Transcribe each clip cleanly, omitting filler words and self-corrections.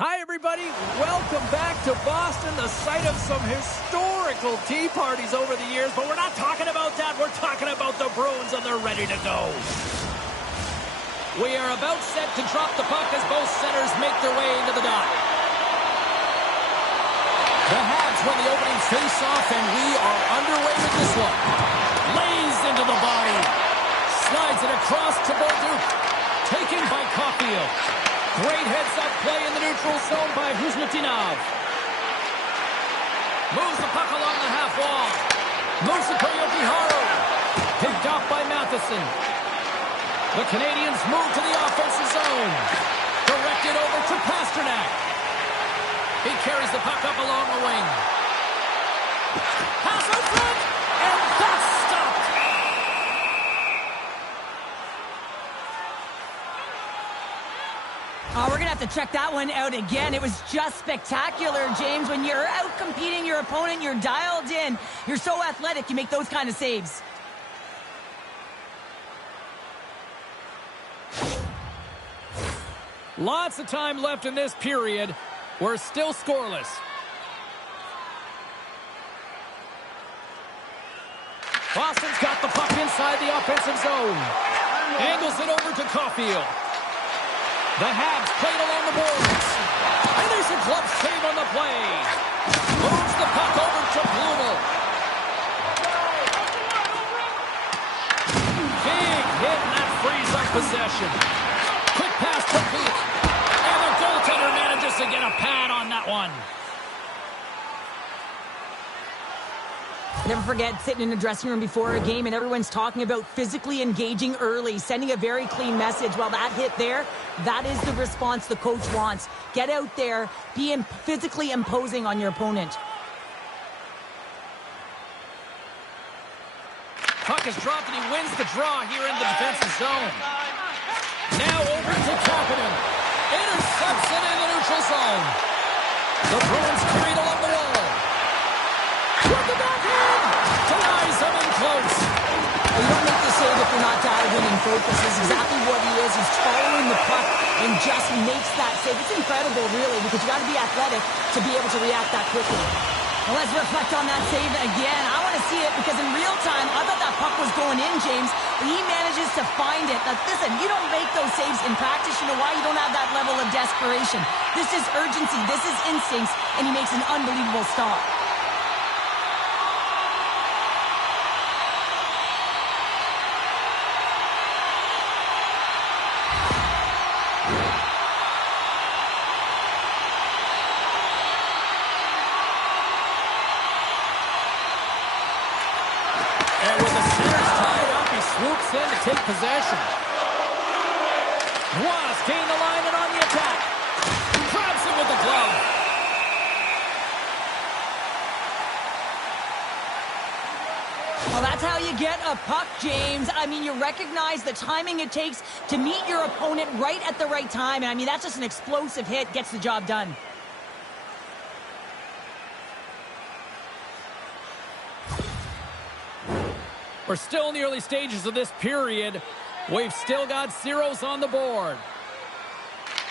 Hi, everybody. Welcome back to Boston, the site of some historical tea parties over the years. But we're not talking about that. We're talking about the Bruins, and they're ready to go. We are about set to drop the puck as both centers make their way into the dot. The Habs win the opening face-off, and we are underway with this one. Lays into the body. Slides it across to Bolduc. Taken by Caulfield. Great heads-up play in the neutral zone by Kuzmatinov. Moves the puck along the half wall. Moves it to Yokiharu. Picked off by Matheson. The Canadians move to the offensive zone. Directed over to Pasternak. He carries the puck up along the wing. Pass in front, and that's stopped. We're going to have to check that one out again. It was just spectacular, James. When you're out competing your opponent, you're dialed in. You're so athletic, you make those kind of saves. Lots of time left in this period. We're still scoreless. Boston's got the puck inside the offensive zone. Angles it over to Caulfield. The Habs played along the boards. And there's a glove save on the play. Moves the puck over to Blumel. Big hit, and that frees up possession. Quick pass to Pete. And the goaltender manages to get a pad on that one. Never forget sitting in the dressing room before a game and everyone's talking about physically engaging early, sending a very clean message. Well, that hit there, that is the response the coach wants. Get out there, be physically imposing on your opponent. Puck is dropped and he wins the draw here in the defensive zone. Now over to Kapanen. Intercepts it in the neutral zone. The Bruins carried along the wall. With the backhand! Denies him in close. You don't make the save if you're not dialed in and focused. This is exactly what he is. He's following the puck and just makes that save. It's incredible, really, because you got to be athletic to be able to react that quickly. Well, let's reflect on that save again. I want to see it because in real time, I thought that puck was going in, James, but he manages to find it. Now, listen, you don't make those saves in practice. You know why? You don't have that level of desperation. This is urgency. This is instincts, and he makes an unbelievable stop. Swoops in to take possession. Wasp gained the line and on the attack. Grabs him with the glove. Well, that's how you get a puck, James. I mean, you recognize the timing it takes to meet your opponent right at the right time. And I mean, that's just an explosive hit. Gets the job done. We're still in the early stages of this period. We've still got zeros on the board.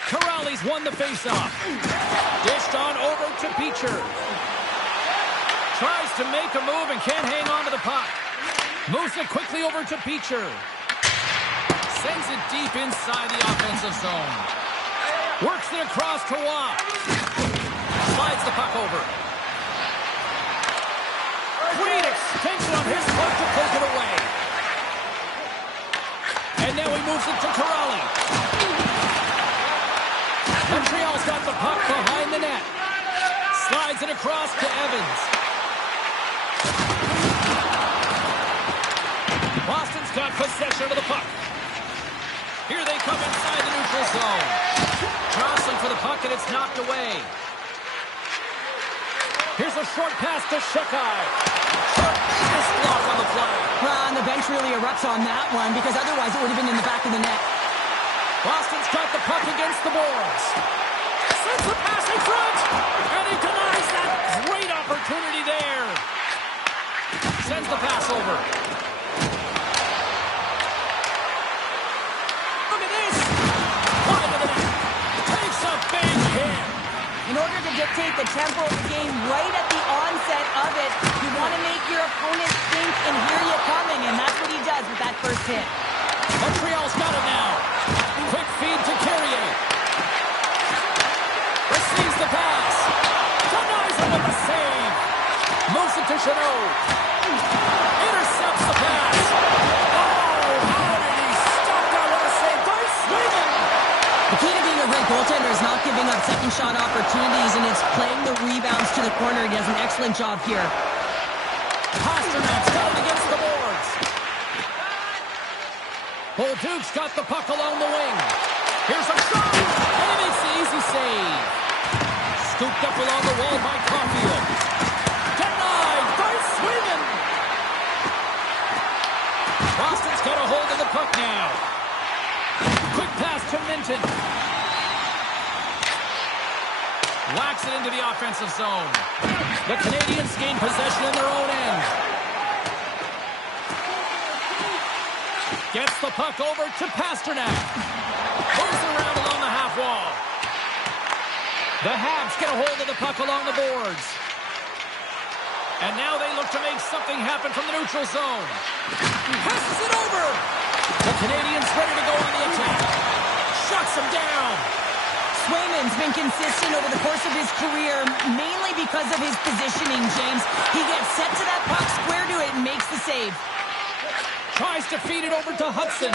Corrali's won the faceoff. Dished on over to Beecher. Tries to make a move and can't hang on to the puck. Moves it quickly over to Beecher. Sends it deep inside the offensive zone. Works it across to Watt. Slides the puck over. Great extension on his part to poke it away. And now he moves it to Corrali. Montreal's got the puck behind the net. Slides it across to Evans. Boston's got possession of the puck. Here they come inside the neutral zone. Jostling for the puck and it's knocked away. Here's a short pass to Shekai. This block on the play. Well, and the bench really erupts on that one because otherwise it would have been in the back of the net. Boston's got the puck against the boards. Sends the pass in front. And he denies that great opportunity there. Sends the pass over. Look at this. Wide of the net. Takes a big hit. order to dictate the tempo of the game right at the onset of it, you want to make your opponent think and hear you coming, and that's what he does with that first hit. Montreal's got it now. Quick feed to Carrier. Receives the pass. Denies him with the save. Moves it to Chanot. Intercepts the pass. Oh, how did he stop that? What a save. Dice swinging. The key to being a great goaltender is not giving up second shot opportunities, and it's playing the rebounds to the corner. He does an excellent job here. Pasternak's got it against the boards. Bolduc's got the puck along the wing. Here's a shot, and he makes the easy save. Scooped up along the wall by Caulfield. Denied by Sweden. Boston's got a hold of the puck now. Quick pass to Minton. Whacks it into the offensive zone. The Canadiens gain possession in their own end. Gets the puck over to Pasternak. Moves around along the half wall. The Habs get a hold of the puck along the boards. And now they look to make something happen from the neutral zone. Passes it over. The Canadiens ready to go on the attack. Shuts him down. Swayman's been consistent over the course of his career, mainly because of his positioning, James. He gets set to that puck, square to it, and makes the save. Tries to feed it over to Hudson.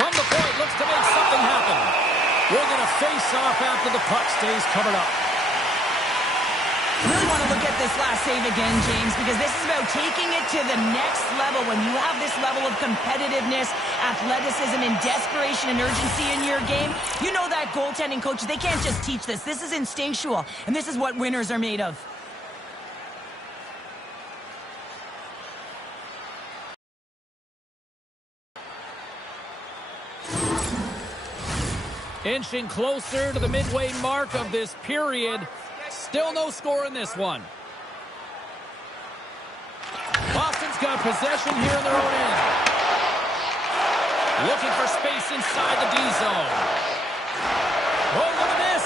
From the point, looks to make something happen. We're going to face off after the puck stays covered up. Really want to look at this last save again, James, because this is about taking it to the next level. When you have this level of competitiveness, athleticism, and desperation and urgency in your game, you know that goaltending coaches, they can't just teach this. This is instinctual, and this is what winners are made of. Inching closer to the midway mark of this period. Still no score in this one. Boston's got possession here in their own end. Looking for space inside the D zone. Oh, look at this.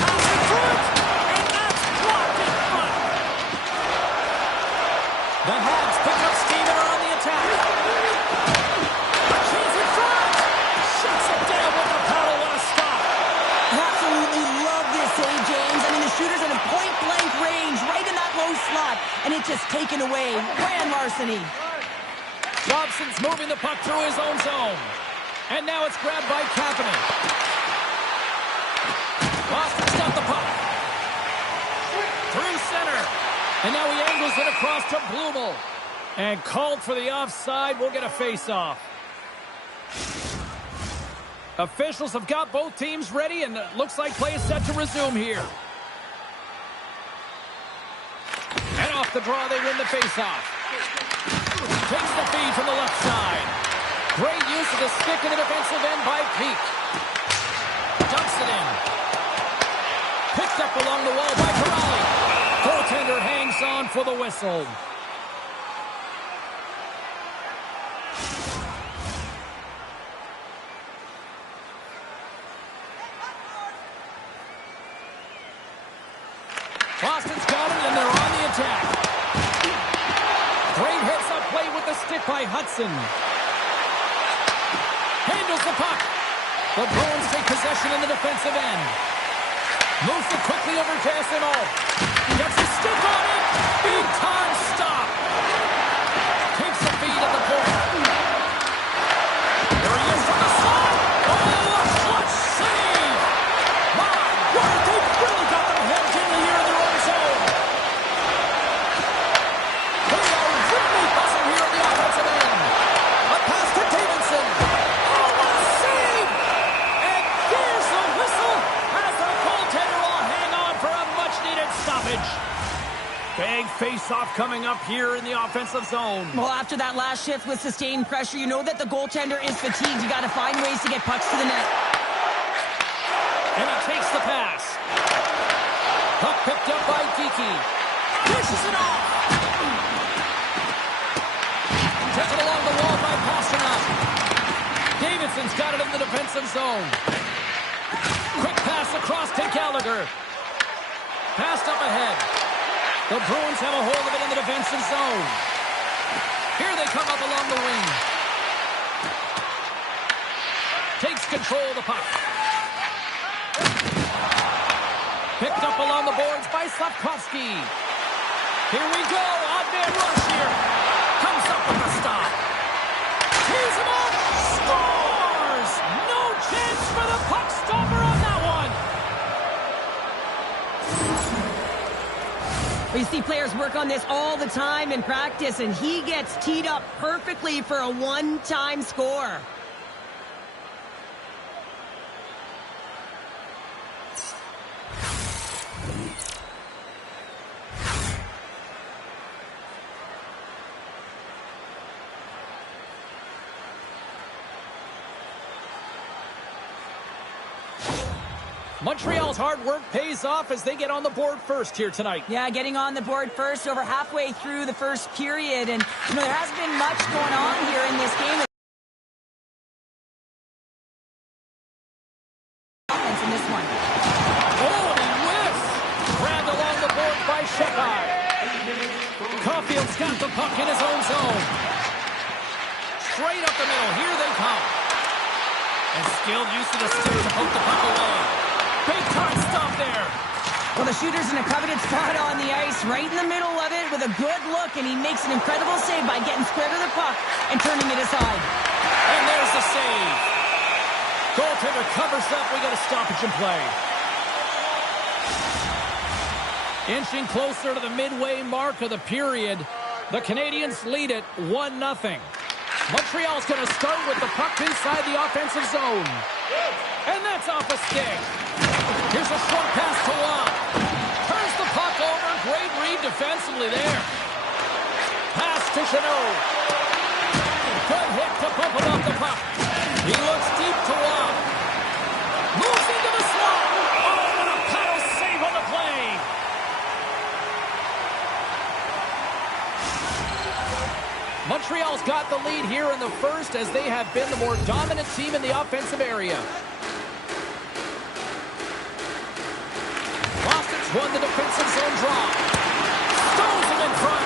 Pass in front, and that's blocked in front. The Habs pick up steam and are on the attack. She's in front. Shuts it down with the paddle. What a stop. Absolutely love this save, James. I mean, the shooter's in a point-blank range, right in that low slot, and it's just taken away. Grand larceny. Dobson's moving the puck through his own zone. And now it's grabbed by Kapanen. Boston's got the puck. Through center. And now he angles it across to Blumel. And called for the offside. We'll get a face-off. Officials have got both teams ready, and it looks like play is set to resume here. And off the draw, they win the face-off. Takes the feed from the left side. Great use of the stick in the defensive end by Peak. Dumps it in. Picked up along the wall by Corrali. Goaltender hangs on for the whistle. Boston's got it, and they're on the attack. Great heads-up play with the stick by Hudson. Handles the puck. The Bruins take possession in the defensive end. Moves it quickly over to SMO. Gets a stick on it. Big time stop. Takes the feed at the point. There he is from the side. Oh, a clutch save. My word, they really got them hemmed in here in their own zone. They are really buzzing here in the offensive end. A pass to Davidson. Oh, what a save. And there's the whistle as the goaltender will hang on for a much-needed stoppage. Big face-off coming up here in the offensive zone. Well, after that last shift with sustained pressure, you know that the goaltender is fatigued. You got to find ways to get pucks to the net. And he takes the pass. Puck picked up by Geekie. Pushes it off. Taken along the wall by Pasternak. Davidson's got it in the defensive zone. Across to Gallagher. Passed up ahead. The Bruins have a hold of it in the defensive zone. Here they come up along the wing. Takes control of the puck. Picked up along the boards by Slavkovsky. Here we go. Odd man rush here. Comes up with a stop. Tees him up. Scores! No chance for the puck stopper on that one. You see players work on this all the time in practice, and he gets teed up perfectly for a one-time score. Montreal's hard work pays off as they get on the board first here tonight. Yeah, getting on the board first over halfway through the first period. And, there hasn't been much going on here in this game. Offense in this one. Oh, and he whiffs! Grabbed along the board by Sheppard. Caulfield's got the puck in his own zone. Straight up the middle. Here they come. And skilled use of the stick to poke the puck away. Big time stop there. Well, the shooter's in a coveted spot on the ice, right in the middle of it with a good look, and he makes an incredible save by getting square to the puck and turning it aside. And there's the save. Goaltender covers up. We got a stoppage in play. Inching closer to the midway mark of the period, the Canadiens lead it 1-0. Montreal's going to start with the puck inside the offensive zone. And that's off a stick. Here's a short pass to Watt. Turns the puck over. Great read defensively there. Pass to Chanot. Good hit to bump him off the puck. He looks deep to Watt. Moves into the slot. Oh, what a paddle save on the play. Montreal's got the lead here in the first as they have been the more dominant team in the offensive area. Boston's won the defensive zone draw. Stones him in front.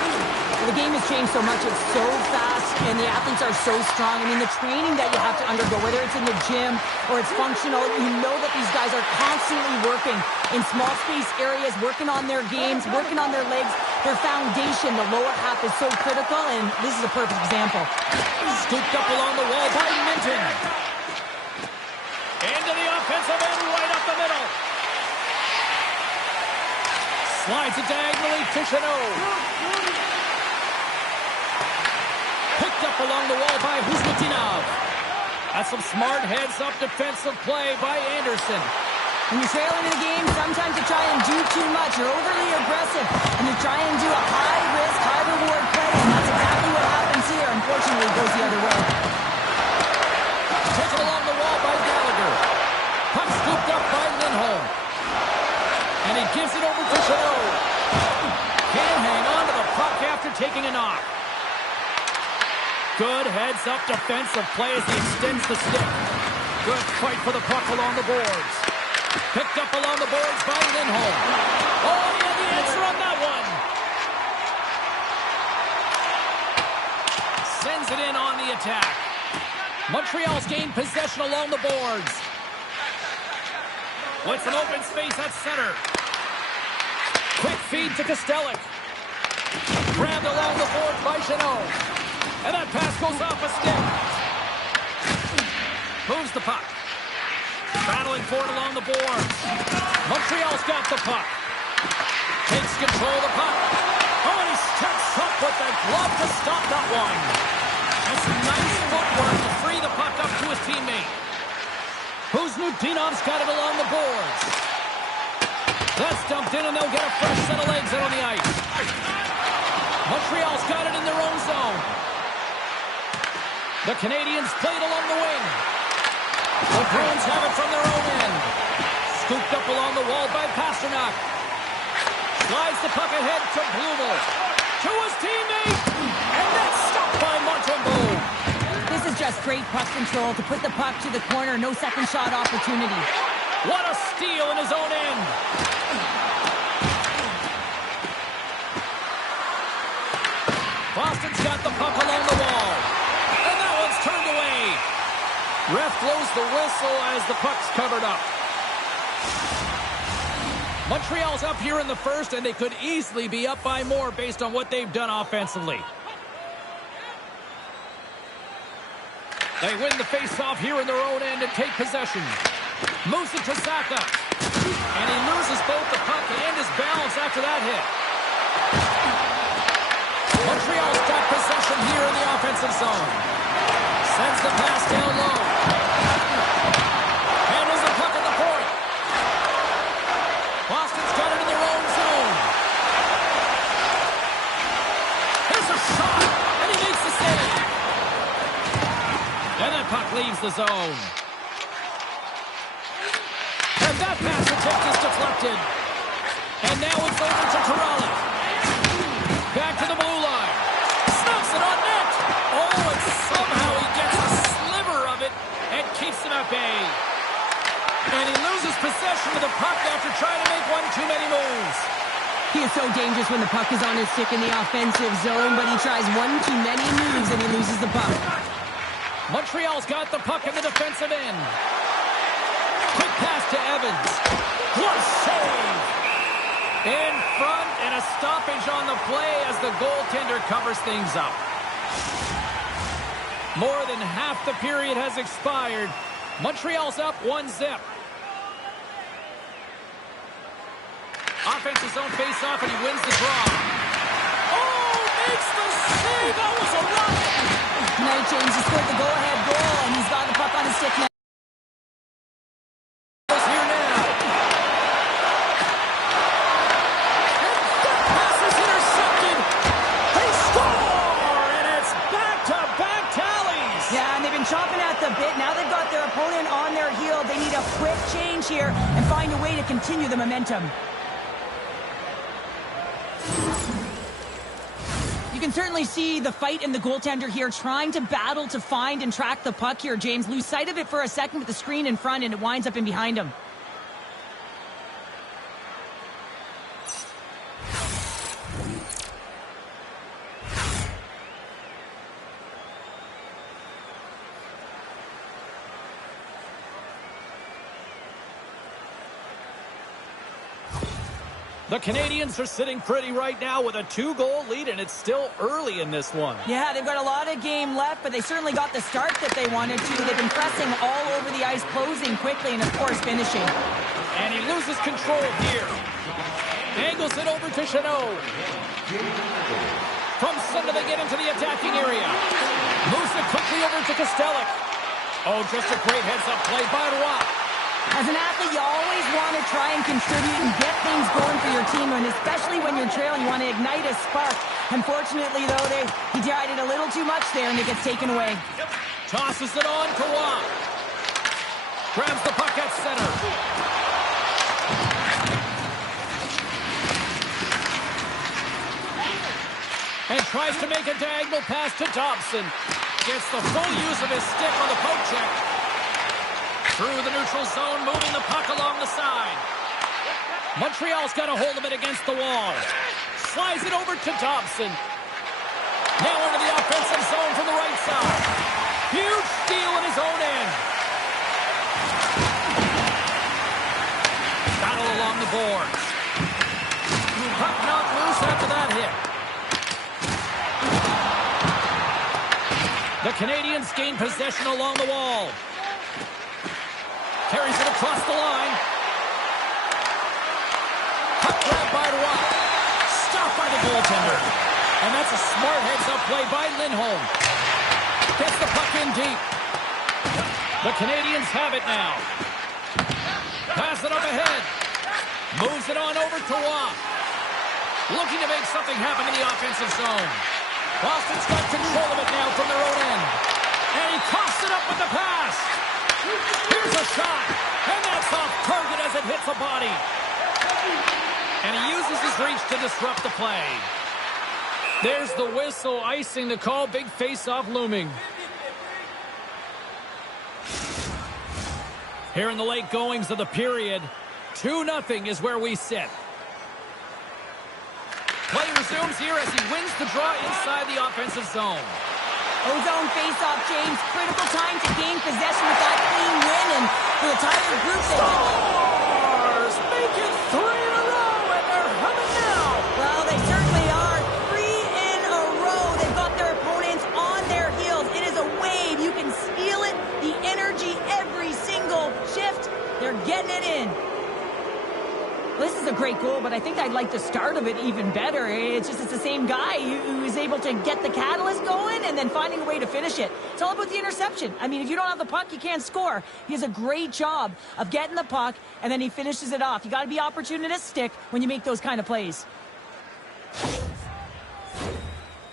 Well, the game has changed so much. It's so fast, and the athletes are so strong. I mean, the training that you have to undergo, whether it's in the gym or it's functional, you know that these guys are constantly working in small space areas, working on their games, working on their legs. Their foundation, the lower half, is so critical, and this is a perfect example. Scooped up along the wall by Minton. Into the offensive end, right up the middle. Slides it diagonally to Chanot. Picked up along the wall by Husnutinov. That's some smart heads-up defensive play by Anderson. When you're trailing in the game, sometimes you try and do too much. You're overly aggressive, and you try and do a high-risk, high-reward play, and that's exactly what happens here. Unfortunately, it goes the other way. Taken along the wall by Gallagher. Puck scooped up by Lindholm. And he gives it over to Chanot. Can't hang on to the puck after taking a knock. Good heads-up defensive play as he extends the stick. Good fight for the puck along the boards. Picked up along the boards by Lindholm. Oh, he had the answer on that one. Sends it in on the attack. Montreal's gained possession along the boards. With some open space at center. Quick feed to Kostelic. Grabbed along the boards by Chanot. And that pass goes off a stick. Moves the puck. Battling for it along the boards. Montreal's got the puck. Takes control of the puck. Oh, and he steps up with the glove to stop that one. And some nice footwork to free the puck up to his teammate. Husnutinov's got it along the boards. That's dumped in, and they'll get a fresh set of legs out on the ice. Montreal's got it in their own zone. The Canadiens played along the wing. The Bruins have it from their own end. Scooped up along the wall by Pasternak. Slides the puck ahead to Blumel. To his teammate. And that's stopped by Montembeault. This is just great puck control to put the puck to the corner. No second shot opportunity. What a steal in his own end. Boston's got the puck along the wall. And that one's turned away. Ref blows the whistle as the puck's covered up. Montreal's up here in the first, and they could easily be up by more based on what they've done offensively. They win the face-off here in their own end and take possession. Moves it to Zaka. And he loses both the puck and his balance after that hit. Montreal's got possession here in the offensive zone. Sends the pass down low. Handles the puck at the point. Boston's got it in their own zone. Here's a shot, and he makes the save. And that puck leaves the zone. And that pass attempt is deflected. And now it's over to Corrali. Back to the blue line. Snaps it on net. Oh, and somehow he gets a sliver of it and keeps it at bay. And he loses possession of the puck after trying to make one too many moves. He is so dangerous when the puck is on his stick in the offensive zone, but he tries one too many moves and he loses the puck. Montreal's got the puck in the defensive end. Quick pass to Evans. What a save! In front, and a stoppage on the play as the goaltender covers things up. More than half the period has expired. Montreal's up 1-0. Offensive zone face-off, and he wins the draw. Oh, makes the save! That was a rocket! Night James has scored the go-ahead goal, and he's got the puck on his stick now. Here now. And that pass is intercepted. They score, and it's back-to-back tallies. Yeah, and they've been chopping at the bit. Now they've got their opponent on their heel. They need a quick change here and find a way to continue the momentum. You can certainly see the fight in the goaltender here, trying to battle to find and track the puck here. James lose sight of it for a second with the screen in front, and it winds up in behind him. The Canadians are sitting pretty right now with a 2-goal lead, and it's still early in this one. Yeah, they've got a lot of game left, but they certainly got the start that they wanted to. They've been pressing all over the ice, closing quickly, and of course finishing. And he loses control here. Angles it over to Chanot. From center, they get into the attacking area. Moves it quickly over to Kostelic. Oh, just a great heads-up play by Roy. As an athlete, you always want to try and contribute and get things going for your team, and especially when you're trailing, you want to ignite a spark. Unfortunately, though, he tried it a little too much there, and it gets taken away. Tosses it on to Roy. Grabs the puck at center. And tries to make a diagonal pass to Dobson. Gets the full use of his stick on the poke check. Through the neutral zone, moving the puck along the side. Montreal's got a hold of it against the wall. Slides it over to Dobson. Now into the offensive zone from the right side. Huge steal in his own end. Battle along the boards. Puck knocked loose after that hit. The Canadians gain possession along the wall. Carries it across the line. Puck grab by Roy. Stopped by the goaltender. And that's a smart heads-up play by Lindholm. Gets the puck in deep. The Canadians have it now. Pass it up ahead. Moves it on over to Roy. Looking to make something happen in the offensive zone. Boston's got control of it now from their own end. And he coughs it up with the pass. Here's a shot, and that's off target as it hits the body. And he uses his reach to disrupt the play. There's the whistle, icing the call, big face-off looming. Here in the late goings of the period, 2-0 is where we sit. Play resumes here as he wins the draw inside the offensive zone. Ozone face-off, James. Critical time to gain possession with that clean win, and for the entire group, Stars make it 3 in a row, and they're humming now. Well, they certainly are. 3 in a row. They've got their opponents on their heels. It is a wave. You can feel it. The energy every single shift. They're getting it in. This is a great goal, but I think I'd like the start of it even better. It's the same guy who is able to get the catalyst going and then finding a way to finish it. It's all about the interception. I mean, if you don't have the puck, you can't score. He does a great job of getting the puck, and then he finishes it off. You got to be opportunistic when you make those kind of plays.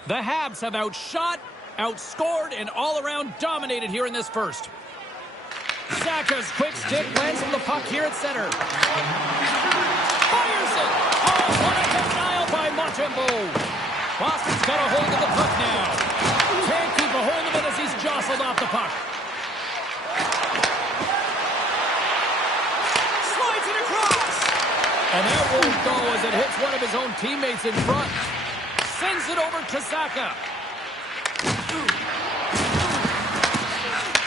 The Habs have outshot, outscored, and all-around dominated here in this first. Saka's quick stick lands from the puck here at center. Fires it! Oh, what a denial by Montembeault. Boston's got a hold of the puck now. Can't keep a hold of it as he's jostled off the puck. Slides it across. And that won't go as it hits one of his own teammates in front. Sends it over to Saka.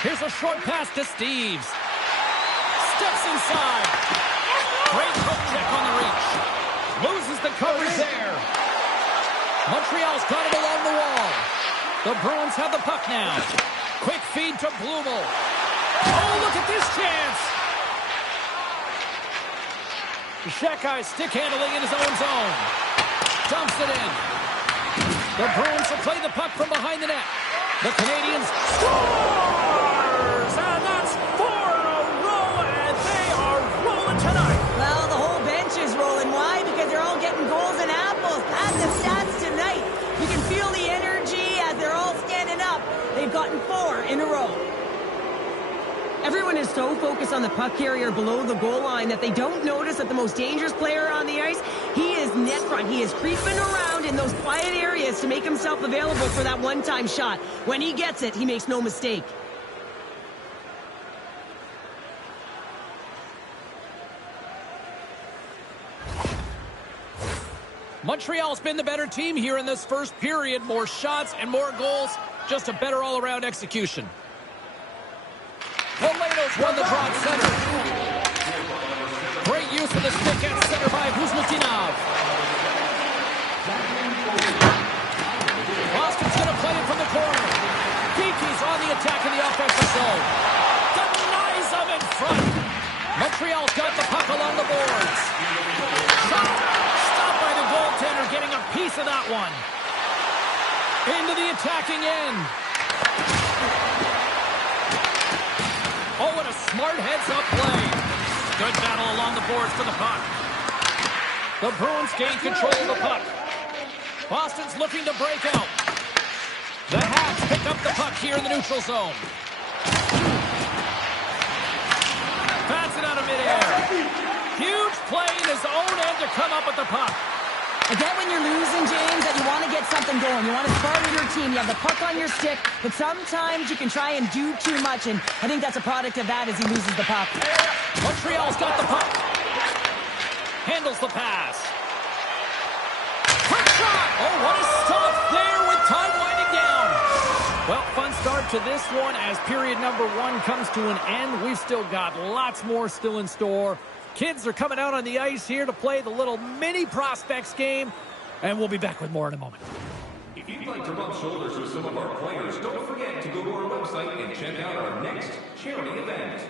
Here's a short pass to Steves. Steps inside. Great hook check on the reach. Loses the coverage there. Montreal's got it along the wall. The Bruins have the puck now. Quick feed to Blumel. Oh, look at this chance. Shekai stick handling in his own zone. Dumps it in. The Bruins will play the puck from behind the net. The Canadians scores! And that's 4 in a row, and they are rolling tonight. Well, the whole bench is rolling. Why? Because they're all getting goals and apples. That's the stats tonight. You can feel the energy as they're all standing up. They've gotten 4 in a row. Everyone is so focused on the puck carrier below the goal line that they don't notice that the most dangerous player on the ice, he is net front. He is creeping around in those quiet areas to make himself available for that one-time shot. When he gets it, he makes no mistake. Montreal's been the better team here in this first period. More shots and more goals. Just a better all-around execution. Poleto's won the draw at center. Great use of the stick at center by Kuzmitinov. Boston's going to play it from the corner. Geeky's on the attack in the offensive zone. Denies him in front. Montreal's got the puck along the boards. Stopped by the goaltender, getting a piece of that one. Into the attacking end. Oh, and a smart heads-up play. Good battle along the boards for the puck. The Bruins gain control of the puck. Boston's looking to break out. The Habs pick up the puck here in the neutral zone. Pats it out of midair. Huge play in his own end to come up with the puck. I get when you're losing, James, that you want to get something going. You want to spar with your team. You have the puck on your stick, but sometimes you can try and do too much, and I think that's a product of that as he loses the puck. Montreal's got the puck. Handles the pass. Quick shot! Oh, what a stop there with time winding down. Well, fun start to this one as period number 1 comes to an end. We've still got lots more still in store. Kids are coming out on the ice here to play the little mini prospects game, and we'll be back with more in a moment. If you'd like to rub shoulders with some of our players, don't forget to go to our website and check out our next charity event.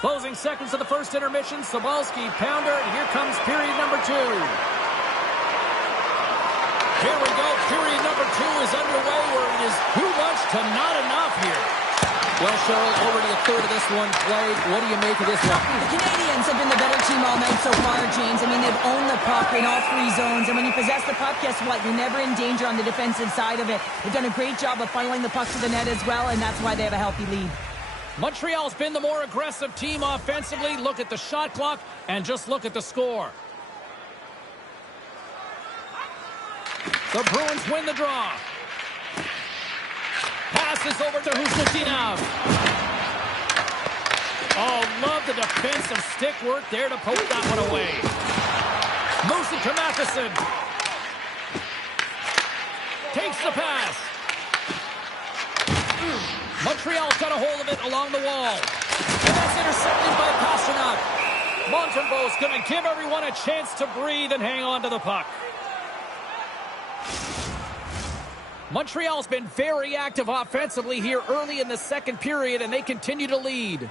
Closing seconds of the first intermission. Sobalski, pounder, and here comes period number 2. Here we go. Period number 2 is underway where it is too much to not enough here. Well, Cheryl, already a third of this one played. What do you make of this one? The Canadians have been the better team all night so far, James. I mean, they've owned the puck in all 3 zones. And when you possess the puck, guess what? You're never in danger on the defensive side of it. They've done a great job of funneling the puck to the net as well, and that's why they have a healthy lead. Montreal's been the more aggressive team offensively. Look at the shot clock and just look at the score. The Bruins win the draw. Passes over to Husatinov. Oh, love the defensive stick work there to poke that one away. Moose to Matheson. Takes the pass. Montreal's got a hold of it along the wall. And that's intercepted by Pastrnak. Montembeault's going to give everyone a chance to breathe and hang on to the puck. Montreal's been very active offensively here early in the second period, and they continue to lead.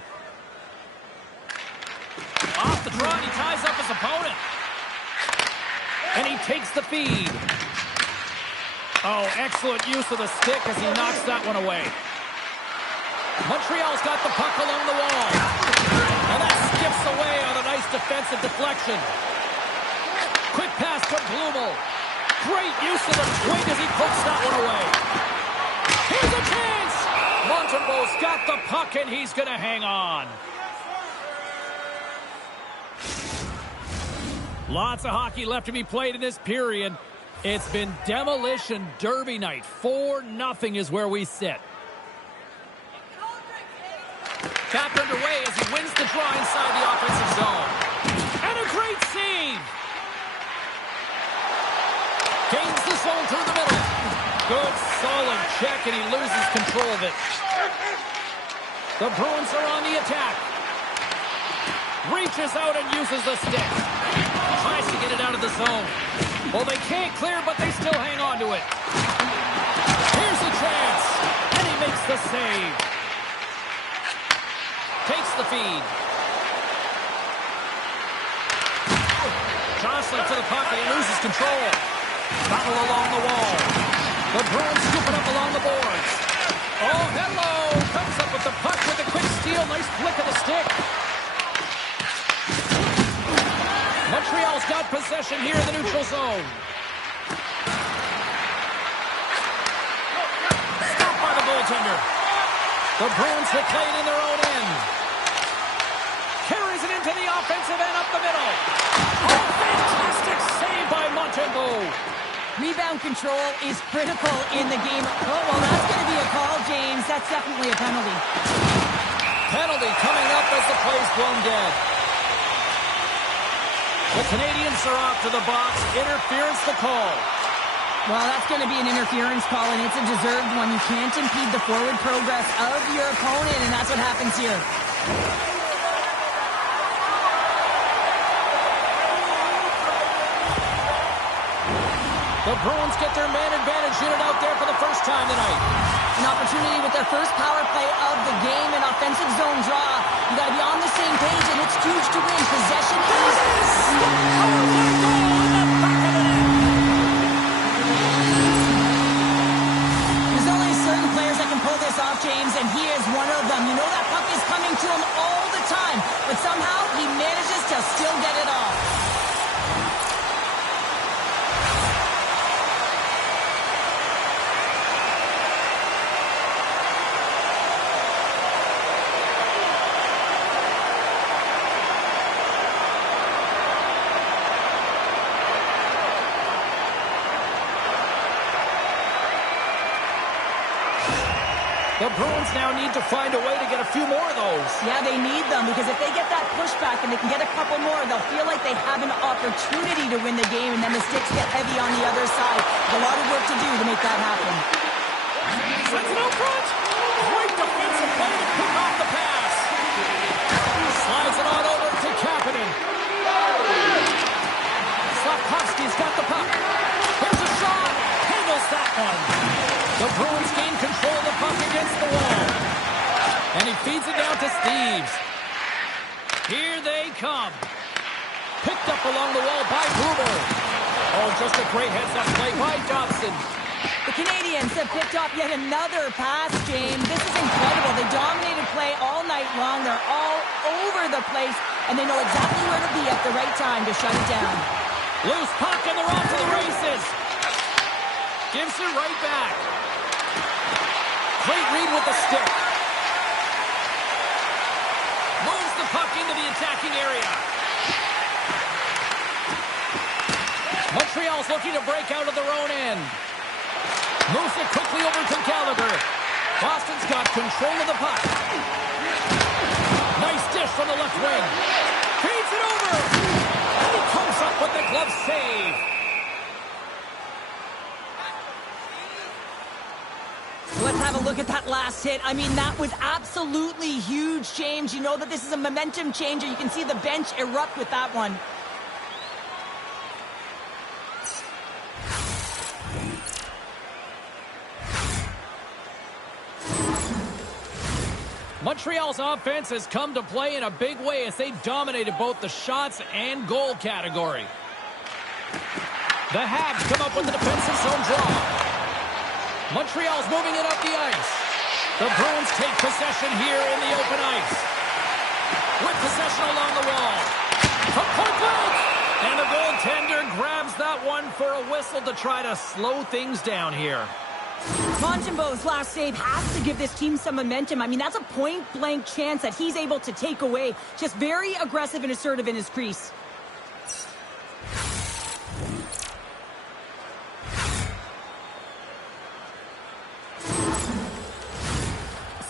Off the draw, and he ties up his opponent. And he takes the feed. Oh, excellent use of the stick as he knocks that one away. Montreal's got the puck along the wall. And that skips away on a nice defensive deflection. Quick pass to Blumel. Great use of the swing as he pokes that one away. Here's a chance! Montembeault's got the puck and he's going to hang on. Lots of hockey left to be played in this period. It's been demolition derby night. 4-0 is where we sit. Tapped underway as he wins the draw inside the offensive zone. And a great save! Gains the zone through the middle. Good, solid check, and he loses control of it. The Bruins are on the attack. Reaches out and uses the stick. Tries to get it out of the zone. Well, they can't clear, but they still hang on to it. Here's a chance, and he makes the save. Takes the feed. Jostling to the puck, and he loses control. Battle along the wall. The Bruins scooping up along the boards. Oh, hello! Comes up with the puck with a quick steal. Nice flick of the stick. Montreal's got possession here in the neutral zone. Stopped by the goaltender. The Bruins will play it in their own end. Carries it into the offensive end up the middle. Oh, fantastic save by Montembeault. Rebound control is critical in the game. Oh, well, that's going to be a call, James. That's definitely a penalty. Penalty coming up as the play's blown dead. The Canadians are off to the box. Interference the call. Well, that's going to be an interference call, and it's a deserved one. You can't impede the forward progress of your opponent, and that's what happens here. The Bruins get their man advantage unit out there for the first time tonight. An opportunity with their first power play of the game, an offensive zone draw. You got to be on the same page, and it's huge to win. Possession is... There's only certain players that can pull this off, James, and he is one of them. You know that puck is coming to him all the time, but somehow he manages to still get it off. The Bruins now need to find a way to get a few more of those. Yeah, they need them, because if they get that pushback and they can get a couple more, they'll feel like they have an opportunity to win the game, and then the sticks get heavy on the other side. There's a lot of work to do to make that happen. Sends it out front. Great defensive play to pick off the pass. Slides it on over to Kapanen. Slafkovsky's got the puck. Here's a shot. Handles that one. The Bruins gain control of the puck against the wall. And he feeds it down to Steves. Here they come. Picked up along the wall by Bruber. Oh, just a great heads-up play by Dobson. The Canadians have picked up yet another pass, James. This is incredible. They dominated play all night long. They're all over the place, and they know exactly where to be at the right time to shut it down. Loose puck, and they're off to the races. Gives it right back. Great read with the stick. Moves the puck into the attacking area. Montreal's looking to break out of their own end. Moves it quickly over to Gallagher. Boston's got control of the puck. Nice dish from the left wing. Feeds it over. And he comes up with the glove save. Let's have a look at that last hit. I mean, that was absolutely huge, James. You know that this is a momentum changer. You can see the bench erupt with that one. Montreal's offense has come to play in a big way as they dominated both the shots and goal category. The Habs come up with the defensive zone draw. Montreal's moving it up the ice. The Bruins take possession here in the open ice. With possession along the wall. From point blank! And the goaltender grabs that one for a whistle to try to slow things down here. Montembeault's last save has to give this team some momentum. I mean, that's a point-blank chance that he's able to take away. Just very aggressive and assertive in his crease.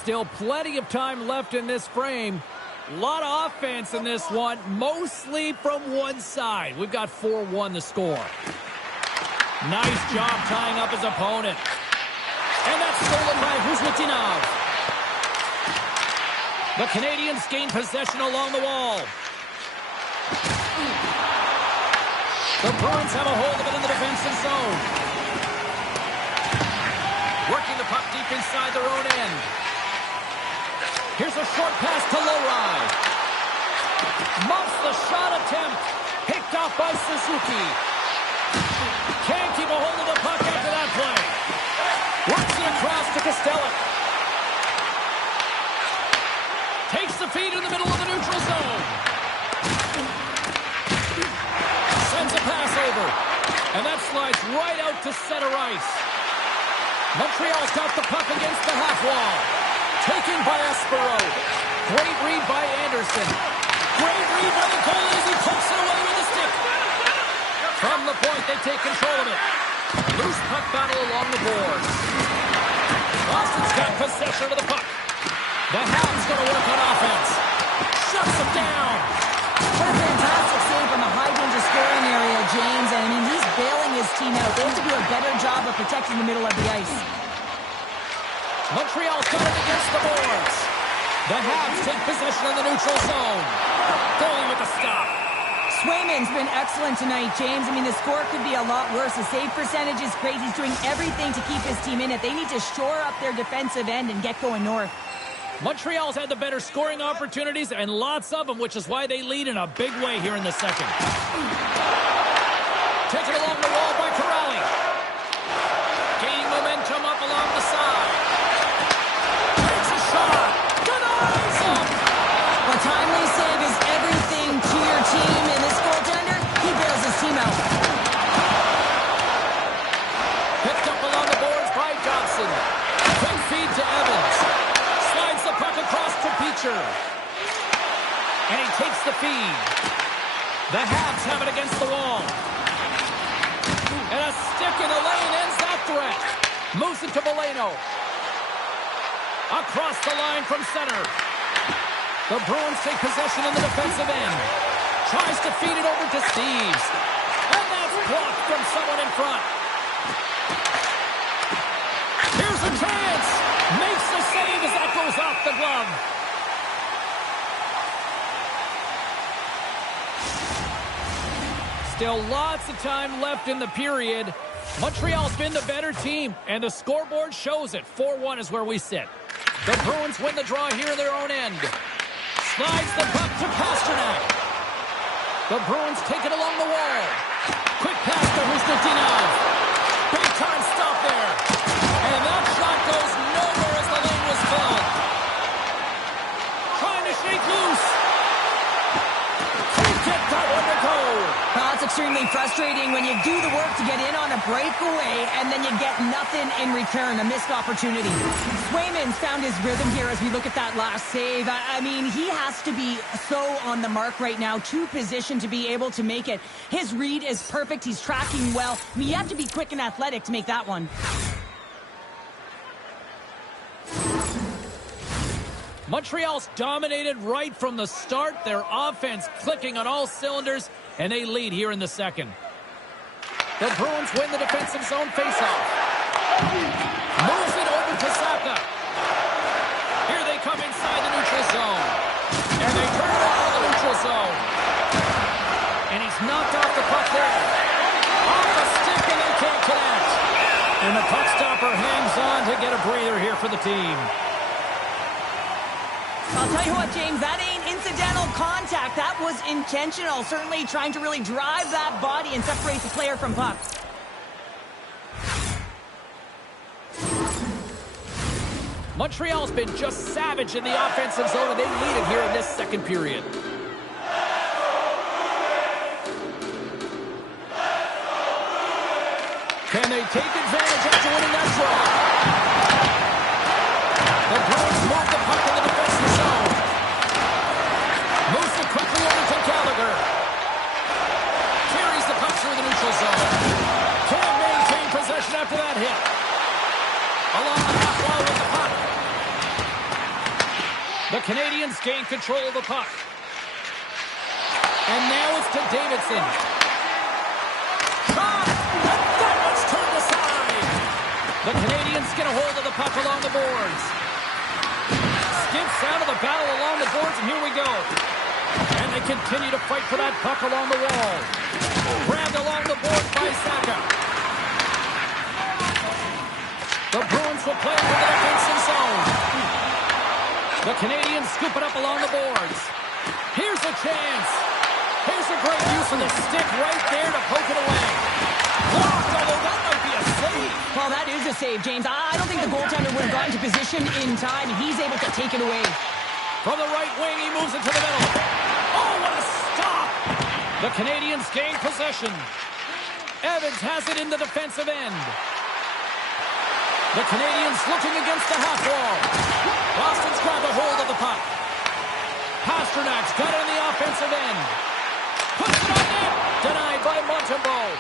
Still plenty of time left in this frame. A lot of offense in this one, mostly from one side. We've got 4-1 the score. Nice job tying up his opponent. And that's stolen by Kuznitinov. The Canadians gain possession along the wall. The Bruins have a hold of it in the defensive zone. Working the puck deep inside their own end. Here's a short pass to Lowry. Muffs the shot attempt. Picked off by Suzuki. Can't keep a hold of the puck after that play. Works it across to Costello. Takes the feed in the middle of the neutral zone. Sends a pass over. And that slides right out to center ice. Montreal's got the puck against the half wall. Taken by Espero. Great read by Anderson. Great read by the goalie as he pokes it away with the stick. From the point, they take control of it. Loose puck battle along the boards. Boston's got possession of the puck. The Habs going to work on offense. Shuts them down. What a fantastic save from the high-danger scoring area, James. And I mean, he's bailing his team out. They have to do a better job of protecting the middle of the ice. Montreal's got it against the boards. The Habs take possession in the neutral zone. Goalie with the stop. Swayman's been excellent tonight, James. I mean, the score could be a lot worse. The save percentage is great. He's doing everything to keep his team in it. They need to shore up their defensive end and get going north. Montreal's had the better scoring opportunities and lots of them, which is why they lead in a big way here in the second. Taken along the wall by Corrali. Gaining momentum up along the side. Takes a shot. Denies him. A timely save is everything to your team, and this goaltender, he bails his team out. Picked up along the boards by Dobson. Quick feed to Evans. Slides the puck across to Beecher. And he takes the feed. The Habs have it against the wall. And a stick in the lane ends that threat. Moves it to Valeno. Across the line from center. The Bruins take possession in the defensive end. Tries to feed it over to Steves. And that's blocked from someone in front. Here's a chance. Makes the save as that goes off the glove. Still lots of time left in the period. Montreal's been the better team, and the scoreboard shows it. 4-1 is where we sit. The Bruins win the draw here in their own end. Slides the puck to Pasternak. The Bruins take it along the wall. Quick pass to Husnudinov. Big time stop there. And that shot goes nowhere as the lane was filled. Trying to shake loose. Free kick, that one to go. Well, it's extremely frustrating when you do the work to get in on a breakaway and then you get nothing in return, a missed opportunity. Swayman's found his rhythm here as we look at that last save. I mean, he has to be so on the mark right now, to position to be able to make it. His read is perfect. He's tracking well. I mean, you have to be quick and athletic to make that one. Montreal's dominated right from the start. Their offense clicking on all cylinders, and they lead here in the second. The Bruins win the defensive zone faceoff. Moves it over to Saka. Here they come inside the neutral zone. And they turn it over to the neutral zone. And he's knocked off the puck there. Off the stick, and they can't connect. And the puck stopper hangs on to get a breather here for the team. I'll tell you what, James, that ain't incidental contact. That was intentional. Certainly trying to really drive that body and separate the player from puck. Montreal's been just savage in the offensive zone, and they lead it here in this second period. Can they take advantage after winning that draw? The Bruins move the puck in the defensive zone. Moves it quickly over to Gallagher. Carries the puck through the neutral zone. Can't maintain possession after that hit. Along the half wall with the puck. The Canadians gain control of the puck. And now it's to Davidson. Shot! And that one's turned aside. The Canadians get a hold of the puck along the boards. Skips out of the battle along the boards, and here we go. And they continue to fight for that puck along the wall. Grabbed along the board by Saka. The Bruins will play for the defensive zone. The Canadians scoop it up along the boards. Here's a chance. Here's a great use of the stick right there to poke it away. Blocked, although that might be a save. Well, that is a save, James. I don't think the goaltender would have gotten to position in time. He's able to take it away. From the right wing, he moves it to the middle. Oh, what a stop! The Canadians gain possession. Evans has it in the defensive end. The Canadians looking against the half wall. Boston's grabbed a hold of the puck. Pasternak's got it in the offensive end. Puts it on net. Denied by Montembeault.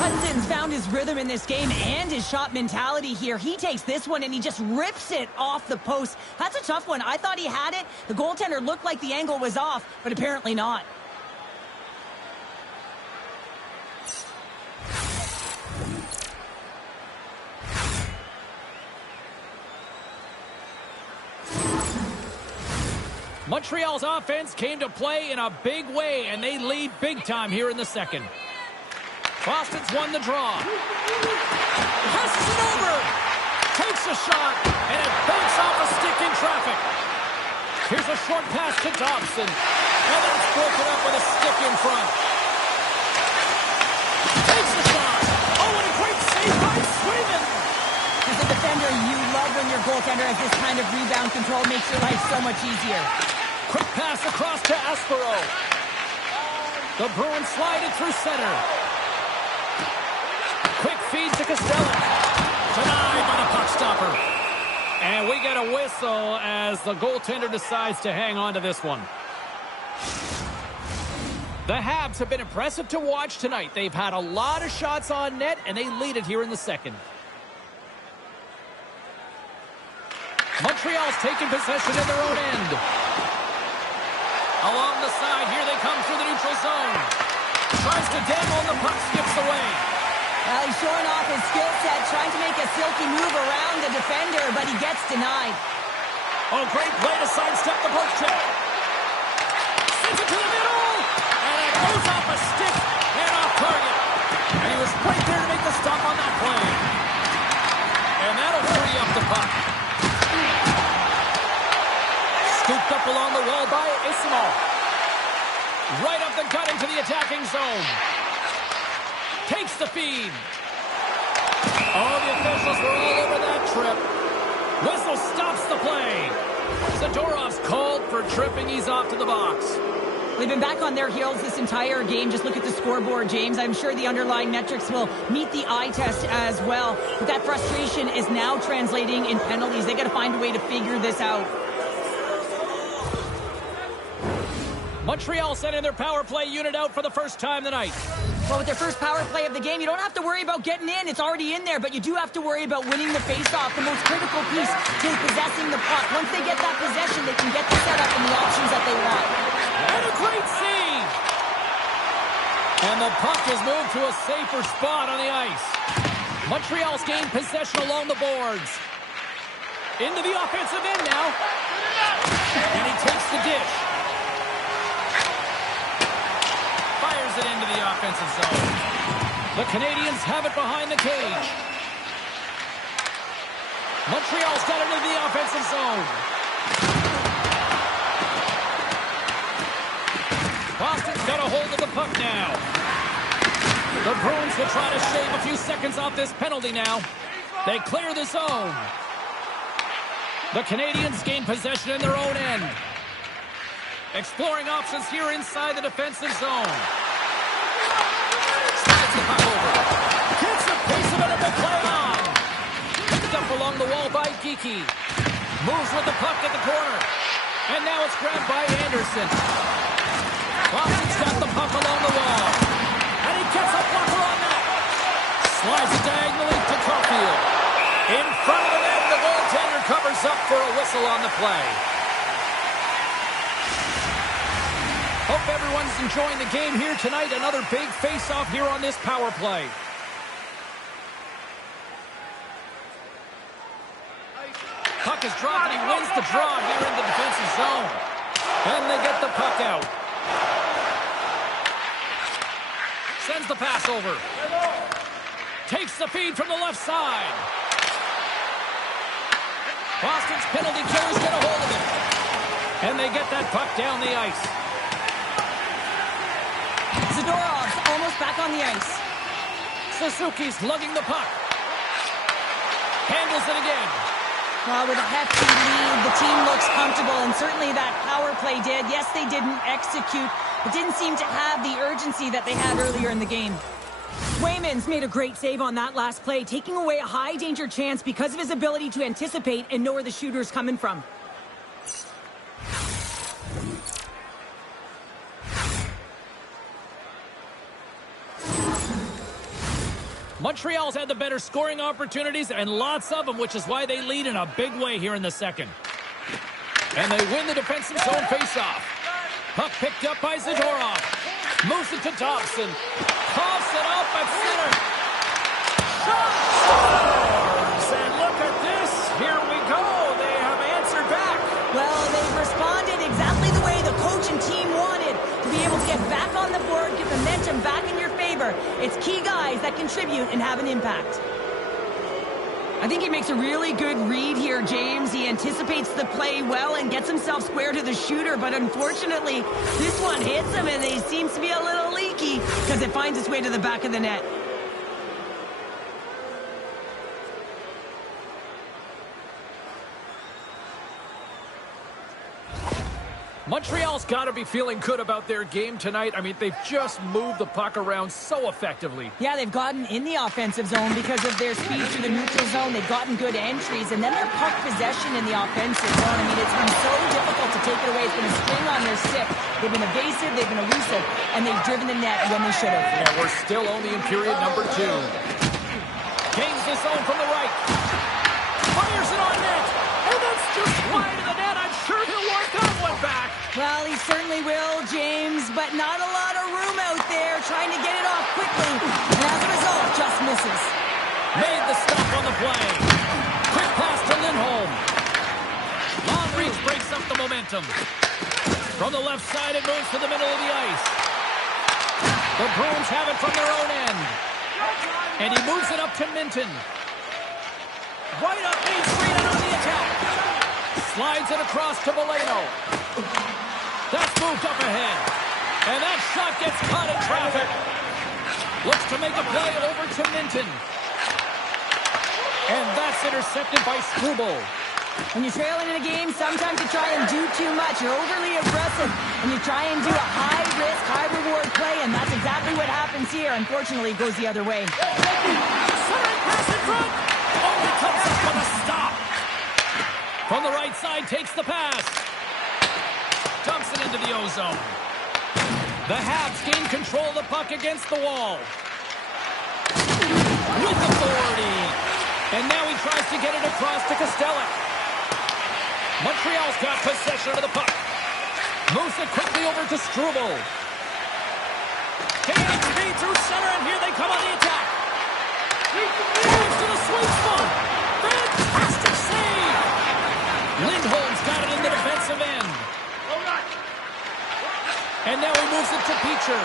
Hudson's found his rhythm in this game and his shot mentality here. He takes this one and he just rips it off the post. That's a tough one. I thought he had it. The goaltender looked like the angle was off, but apparently not. Montreal's offense came to play in a big way, and they lead big time here in the second. Boston's won the draw. Passes it over. Takes a shot, and it bounces off a stick in traffic. Here's a short pass to Dobson. Evans broke it up with a stick in front. Takes the shot. Oh, what a great save by Swayman. As a defender, you love when your goaltender has this kind of rebound control. Makes your life so much easier. Quick pass across to Aspero. The Bruins slide it through center. Quick feed to Costello. Denied by the puck stopper. And we get a whistle as the goaltender decides to hang on to this one. The Habs have been impressive to watch tonight. They've had a lot of shots on net, and they lead it here in the second. Montreal's taking possession in their own end. Along the side, here they come through the neutral zone. Tries to demo, and the puck skips away. Well, he's showing off his skill set, trying to make a silky move around the defender, but he gets denied. Oh, great play to sidestep the poke check. Sends it to the middle, and it goes off a stick and off target. And he was right there to make the stop on that play. And Isimo. Right up the gut into the attacking zone. Takes the feed. Oh, the officials were all over that trip. Whistle stops the play. Zadorov's called for tripping. He's off to the box. They've been back on their heels this entire game. Just look at the scoreboard, James. I'm sure the underlying metrics will meet the eye test as well. But that frustration is now translating in penalties. They got to find a way to figure this out. Montreal sending their power play unit out for the first time tonight. Well, with their first power play of the game, you don't have to worry about getting in. It's already in there, but you do have to worry about winning the faceoff. The most critical piece is possessing the puck. Once they get that possession, they can get the setup and the options that they want. And a great save! And the puck is moved to a safer spot on the ice. Montreal's gained possession along the boards. Into the offensive end now. And he takes the dish. Fires it into the offensive zone. The Canadians have it behind the cage. Montreal's got it into the offensive zone. Boston's got a hold of the puck now. The Bruins will try to shave a few seconds off this penalty now. They clear the zone. The Canadians gain possession in their own end. Exploring options here inside the defensive zone. Slides the puck over. Gets a piece of it and the play on. Picked up along the wall by Geekie. Moves with the puck at the corner. And now it's grabbed by Anderson. Boston's got the puck along the wall. And he gets a blocker on that. Slides it diagonally to Caulfield. In front of the net, the goaltender covers up for a whistle on the play. Hope everyone's enjoying the game here tonight. Another big face-off here on this power play. Puck is dropped and he wins the draw here in the defensive zone. And they get the puck out. Sends the pass over. Takes the feed from the left side. Boston's penalty killers get a hold of it. And they get that puck down the ice. Zadorov's almost back on the ice. Suzuki's lugging the puck. Handles it again. Well, with a hefty lead, the team looks comfortable, and certainly that power play did. Yes, they didn't execute, but didn't seem to have the urgency that they had earlier in the game. Wayman's made a great save on that last play, taking away a high-danger chance because of his ability to anticipate and know where the shooter's coming from. Montreal's had the better scoring opportunities and lots of them, which is why they lead in a big way here in the second. And they win the defensive zone faceoff. Puck picked up by Zadorov. Moves it to Dobson. Coughs it up at center. Shot scores! And look at this. Here we go. They have answered back. Well, they've responded exactly the way the coach and team wanted. To be able to get back on the board, get momentum back in your favor. It's key guys that contribute and have an impact. I think he makes a really good read here, James. He anticipates the play well and gets himself square to the shooter, but unfortunately, this one hits him and he seems to be a little leaky because it finds its way to the back of the net. Montreal's got to be feeling good about their game tonight. I mean, they've just moved the puck around so effectively. Yeah, they've gotten in the offensive zone because of their speed to the neutral zone. They've gotten good entries, and then their puck possession in the offensive zone. I mean, it's been so difficult to take it away. It's been a string on their stick. They've been evasive, they've been elusive, and they've driven the net when they should have. Yeah, we're still only in period number 2. Gains the zone from the right. Fires it on net. And that's just wide of the net. I'm sure he'll want that one back. Well, he certainly will, James, but not a lot of room out there trying to get it off quickly. And as a result, just misses. Made the stop on the play. Quick pass to Lindholm. Long reach breaks up the momentum. From the left side, it moves to the middle of the ice. The Bruins have it from their own end. And he moves it up to Minton. Right up Main Street and on the attack. Slides it across to Valeno. That's moved up ahead. And that shot gets caught in traffic. Looks to make a play over to Minton. And that's intercepted by Struble. When you're trailing in a game, sometimes you try and do too much. You're overly aggressive, and you try and do a high-risk, high-reward play, and that's exactly what happens here. Unfortunately, it goes the other way. Centering pass in front. Oh, he comes up with a stop. From the right side, takes the pass. Dumps it into the O-zone. The Habs gain control of the puck against the wall. With authority. And now he tries to get it across to Costello. Montreal's got possession of the puck. Moves it quickly over to Struble. Gaining speed through center, and here they come on the attack. Moves to the sweet spot. Fantastic save. Lindholm's got it in the defensive end. And now he moves it to Peacher.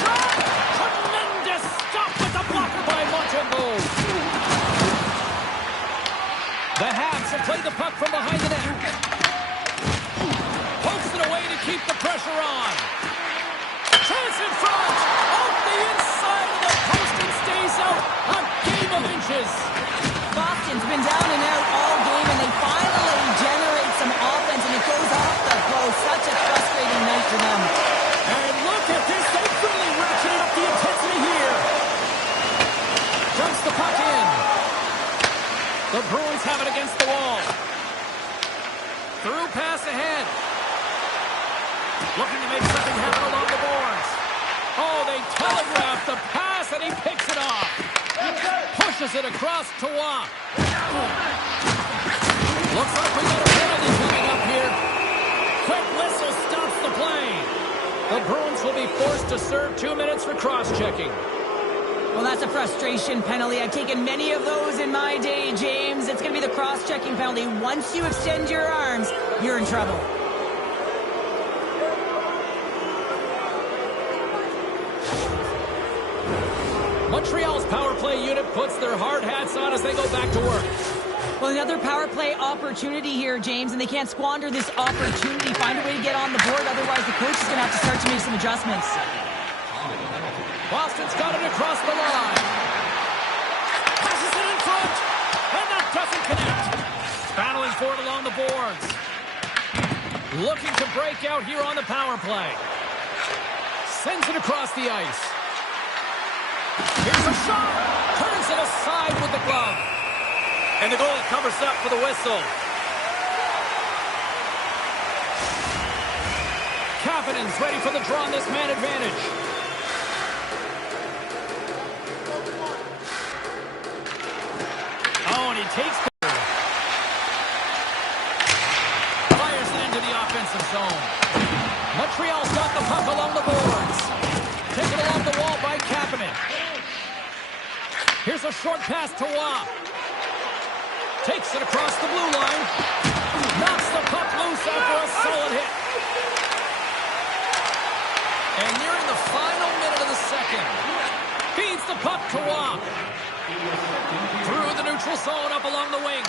Shot! Tremendous stop with the blocker by Montembeault. The Habs have played the puck from behind the net. Pokes it away to keep the pressure on. Chance in front. Off the inside of the post and stays out. A game of inches. Boston's been down and out all game, and they finally generate some offense, and it goes off the post. Such a frustrating night for them. And look at this. They've really ratcheted up the intensity here. Dumps the puck in. The Bruins have it against the wall. Through pass ahead. Looking to make something happen along the boards. Oh, they telegraph the pass, and he picks it off. Pushes it across to Waugh. Looks like we got a penalty coming up here. Quick whistle stops the play. The Bruins will be forced to serve 2 minutes for cross-checking. Well, that's a frustration penalty. I've taken many of those in my day, James. It's going to be the cross-checking penalty. Once you extend your arms, you're in trouble. Montreal's power play unit puts their hard hats on as they go back to work. Well, another power play opportunity here, James, and they can't squander this opportunity. Find a way to get on the board, otherwise the coach is going to have to start to make some adjustments. Boston's got it across the line. Passes it in front, and that doesn't connect. Battling for it along the boards. Looking to break out here on the power play. Sends it across the ice. Here's a shot. Turns it aside with the glove. And the goalie covers up for the whistle. Kapanen's ready for the draw on this man advantage. Oh, and he takes the... Fires it into the offensive zone. Montreal's got the puck along the boards. Taken along the wall by Kapanen. Here's a short pass to Waugh. Takes it across the blue line. Knocks the puck loose after a solid hit. And nearing the final minute of the second. Feeds the puck to Waugh. Through the neutral zone up along the wing.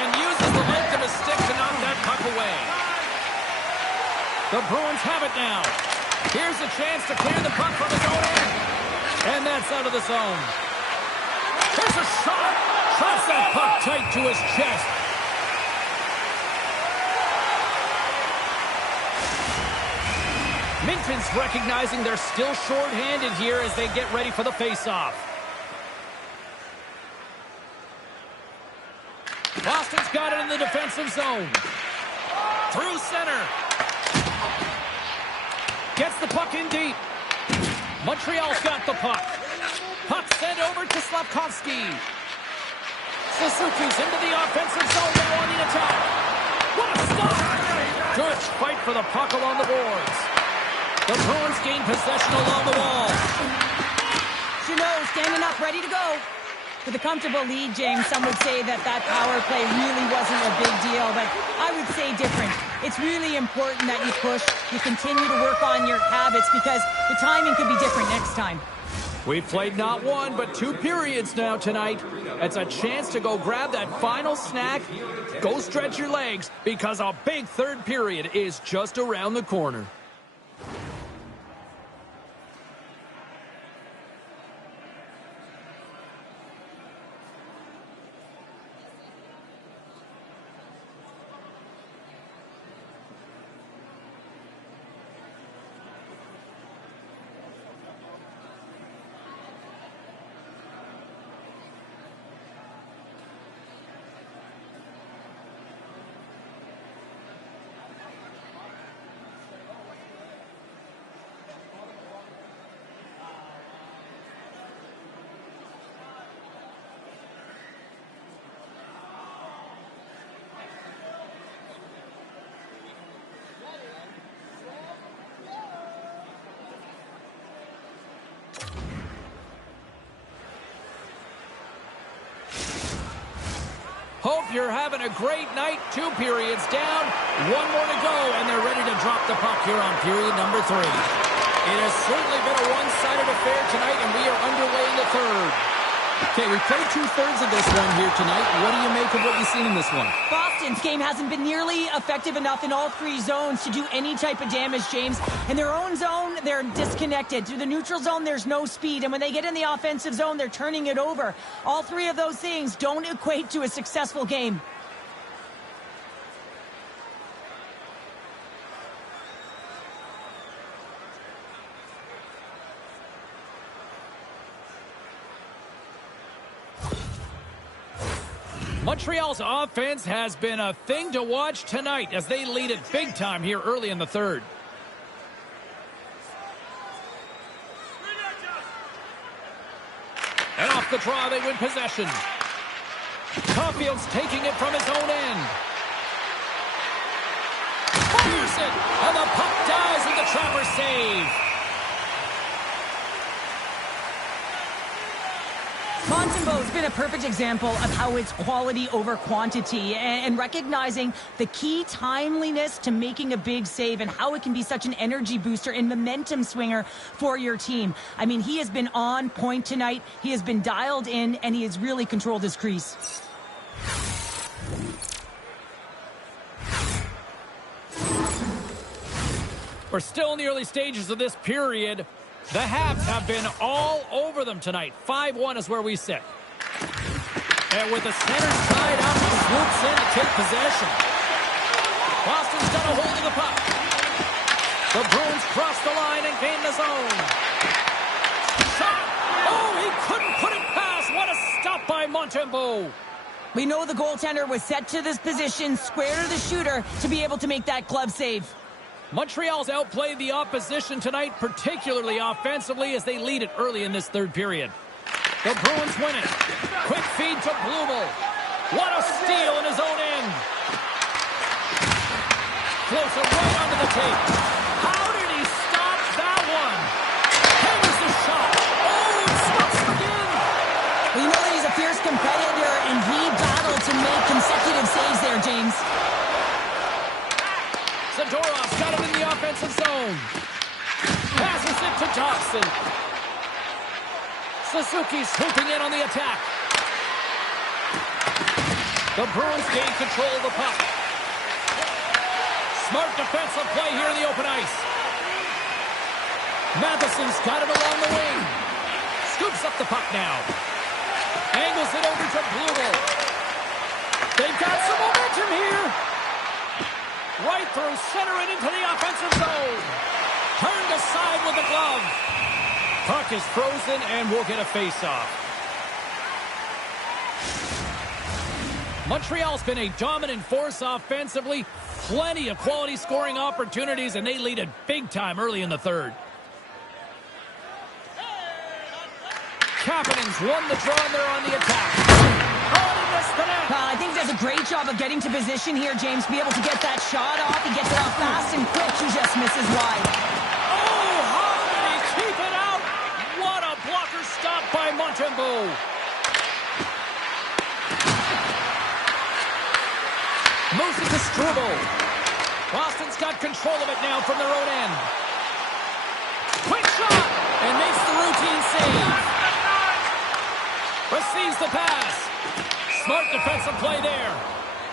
And uses the length of his stick to knock that puck away. The Bruins have it now. Here's a chance to clear the puck from his own end. And that's out of the zone. There's a shot. Traps that puck tight to his chest. Minton's recognizing they're still short-handed here as they get ready for the face-off. Boston's got it in the defensive zone. Through center. Gets the puck in deep. Montreal's got the puck. Puck sent over to Slafkovsky. Suzuki's into the offensive zone now on the attack. What a stop! Good fight for the puck along the boards. The Bruins gain possession along the wall. Jeannot standing up, ready to go. With a comfortable lead, James, some would say that power play really wasn't a big deal, but I would say different. It's really important that you push, you continue to work on your habits, because the timing could be different next time. We've played not one, but 2 periods now tonight. It's a chance to go grab that final snack, go stretch your legs, because a big third period is just around the corner. Hope you're having a great night. 2 periods down, 1 more to go, and they're ready to drop the puck here on period number 3. It has certainly been a one-sided affair tonight, and we are underway in the third. Okay, we played 2/3 of this one here tonight. What do you make of what you've seen in this one? Boston's game hasn't been nearly effective enough in all 3 zones to do any type of damage, James. In their own zone, they're disconnected. Through the neutral zone, there's no speed. And when they get in the offensive zone, they're turning it over. All 3 of those things don't equate to a successful game. Montreal's offense has been a thing to watch tonight as they lead it big time here early in the third. And off the draw, they win possession. Caulfield's taking it from his own end. Fires it, and the puck dies in the Trapper save. Montembeau's been a perfect example of how it's quality over quantity and recognizing the key timeliness to making a big save and how it can be such an energy booster and momentum swinger for your team. I mean, he has been on point tonight. He has been dialed in, and he has really controlled his crease. We're still in the early stages of this period. The Habs have been all over them tonight. 5-1 is where we sit. And with the center side up, he swoops in to take possession. Boston's got a hold of the puck. The Bruins cross the line and gain the zone. Shot! Oh, he couldn't put it past. What a stop by Montembeau. We know the goaltender was set to this position, square to the shooter, to be able to make that glove save. Montreal's outplayed the opposition tonight, particularly offensively, as they lead it early in this third period. The Bruins win it. Quick feed to Blumel. What a steal in his own end. Floats it right onto the tape. How did he stop that one? Here's the shot. Oh, it stops again. We know that he's a fierce competitor, and he battled to make consecutive saves there, James. Zadorov's got it in the offensive zone. Passes it to Dobson. Suzuki's swooping in on the attack. The Bruins gain control of the puck. Smart defensive play here in the open ice. Matheson's got it along the wing. Scoops up the puck now. Angles it over to Blumel. They've got some momentum here. Right through center and into the offensive zone. Turned aside with the glove. Puck is frozen and we'll get a face-off. Montreal's been a dominant force offensively. Plenty of quality scoring opportunities, and they lead it big time early in the third. Kapanen's won the draw, and they're on the attack. Oh, he missed the net. I think he does a great job of getting to position here, James. Be able to get that shot off. He gets it off fast and quick. He just misses wide. Oh, how did he keep it out? What a blocker stop by Montembeau. Moves it to Struble. Boston's got control of it now from their own end. Quick shot! And makes the routine save. Receives the pass. Smart defensive play there.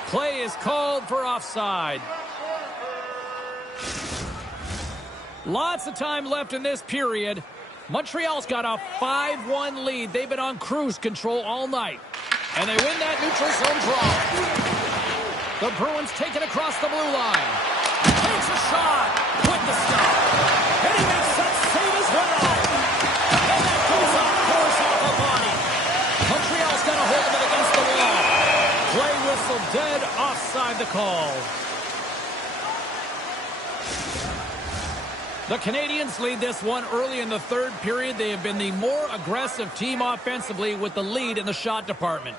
Play is called for offside. Lots of time left in this period. Montreal's got a 5-1 lead. They've been on cruise control all night. And they win that neutral zone draw. The Bruins take it across the blue line. Takes a shot with the stop. And he makes that save as well. And that goes off course off the body. Montreal's got a hold of it against the wall. Play whistle dead, offside the call. The Canadiens lead this one early in the third period. They have been the more aggressive team offensively with the lead in the shot department.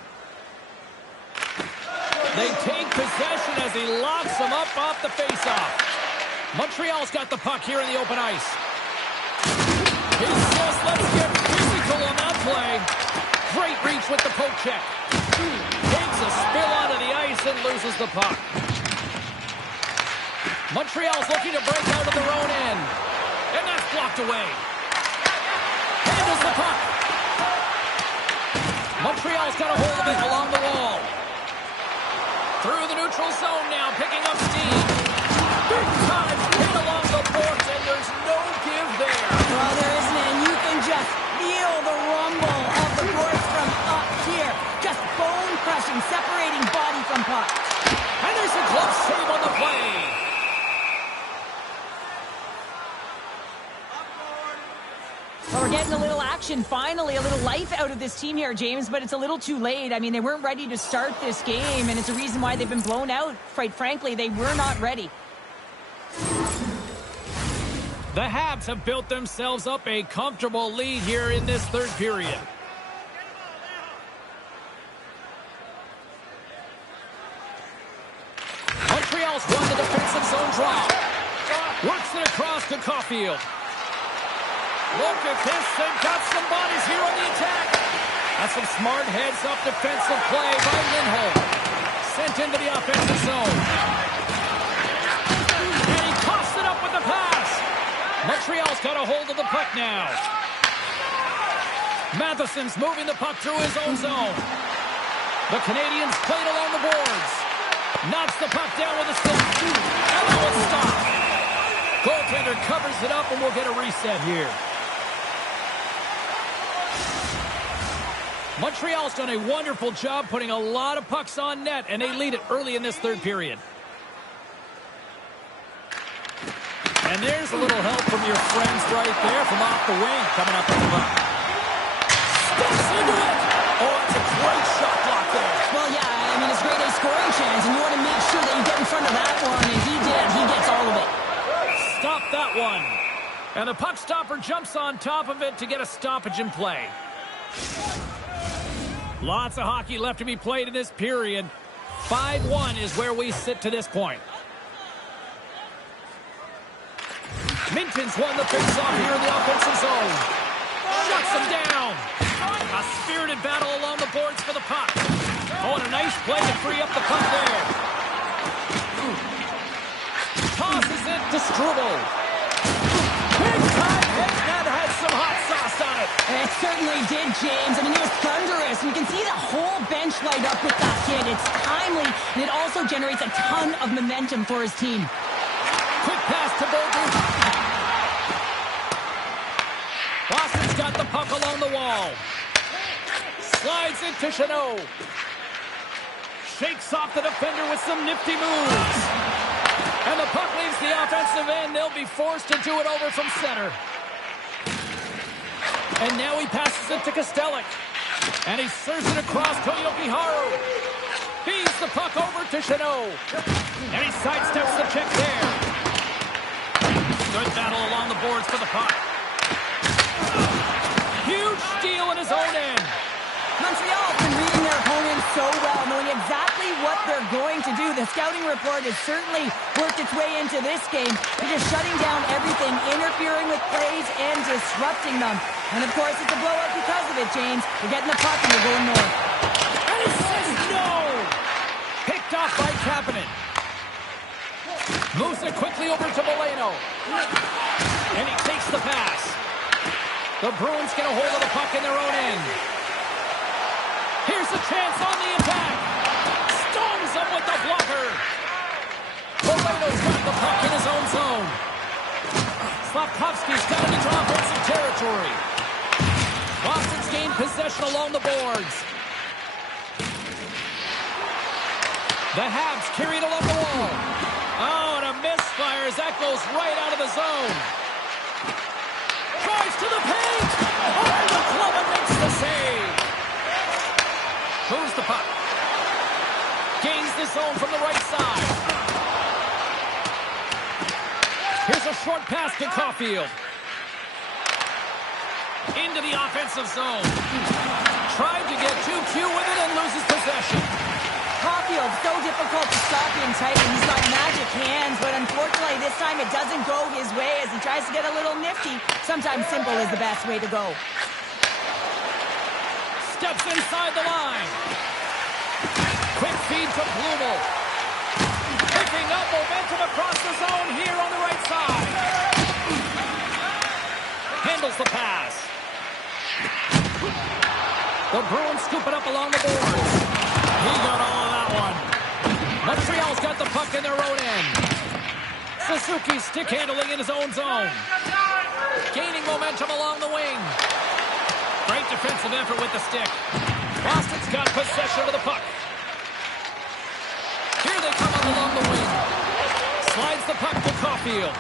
They take possession as he locks them up off the faceoff. Montreal's got the puck here in the open ice. He says, let's get physical on that play. Great reach with the poke check. Takes a spill onto the ice and loses the puck. Montreal's looking to break out of their own end. And that's blocked away. Handles the puck. Montreal's got a hold of it along the wall. Through the neutral zone now, picking up steam. Big time hit along the boards, and there's no give there. Well, there isn't, and you can just feel the rumble of the boards from up here. Just bone-crushing, separating body from puck. And there's a glove save on the play. Well, we're getting a little action, finally, a little life out of this team here, James, but it's a little too late. I mean, they weren't ready to start this game, and it's a reason why they've been blown out. Quite frankly, they were not ready. The Habs have built themselves up a comfortable lead here in this third period. Montreal's won the defensive zone draw. Works it across to Caulfield. Look at this, they've got some bodies here on the attack. That's some smart heads-up defensive play by Lindholm. Sent into the offensive zone. And he tossed it up with the pass. Montreal's got a hold of the puck now. Matheson's moving the puck through his own zone. The Canadiens played along the boards. Knocks the puck down with a stick. And now it's stopped. Goaltender covers it up, and we'll get a reset here. Montreal's done a wonderful job putting a lot of pucks on net, and they lead it early in this third period. And there's a little help from your friends right there from off the wing coming up with the puck. Steps into it! Oh, it's a great shot block there. Well, yeah, I mean, it's a grade A scoring chance, and you want to make sure that you get in front of that one, and he did. He gets all of it. Stop that one. And the puck stopper jumps on top of it to get a stoppage in play. Lots of hockey left to be played in this period. 5-1 is where we sit to this point. Minton's won the face-off here in the offensive zone. Shuts him down. A spirited battle along the boards for the puck. Oh, and a nice play to free up the puck there. Tosses it to Struble. Big time hit that had some hot sauce on it. It certainly did, James. I mean, it was thunderous. And you can see the whole bench light up with that hit. It's timely, and it also generates a ton of momentum for his team. Quick pass to Bolton. Boston's got the puck along the wall. Slides it to Chanot. Shakes off the defender with some nifty moves. And the puck leaves the offensive end. They'll be forced to do it over from center. And now he passes it to Kostelic. And he serves it across to Yokiharu. Feeds the puck over to Chanot. And he sidesteps the check there. Good battle along the boards for the puck. Huge steal in his own end. Montreal has been reading their opponents so well, knowing exactly what they're going to do. The scouting report has certainly worked its way into this game. They're just shutting down everything, interfering with plays, and disrupting them. And, of course, it's a blowout because of it, James. You're getting the puck and you're going north. And he says no! Picked off by Kapanen. Moves it quickly over to Molino. And he takes the pass. The Bruins get a hold of the puck in their own end. Here's a chance on the attack. Stones him with the blocker. Moreno's got the puck in his own zone. Slafkovsky's got it into offensive territory. Boston's gained possession along the boards. The Habs carried along the wall. Oh, and a misfire as that goes right out of the zone. Drives to the paint. Oh, the glove makes the save. Moves the puck. Gains the zone from the right side. Here's a short pass to Caulfield. Into the offensive zone. Tried to get too cute with it and loses possession. Caulfield, so difficult to stop in tight, and he's got magic hands, but unfortunately this time it doesn't go his way as he tries to get a little nifty. Sometimes simple is the best way to go. Steps inside the line. Quick feed to Blumel. Picking up momentum across the zone here on the right side. Handles the pass. The Bruins scoop it up along the boards. He got all of that one. Montreal's got the puck in their own end. Suzuki stick handling in his own zone. Gaining momentum along the wing. Great defensive effort with the stick. Boston's got possession of the puck. Here they come up along the wing. Slides the puck to Caulfield.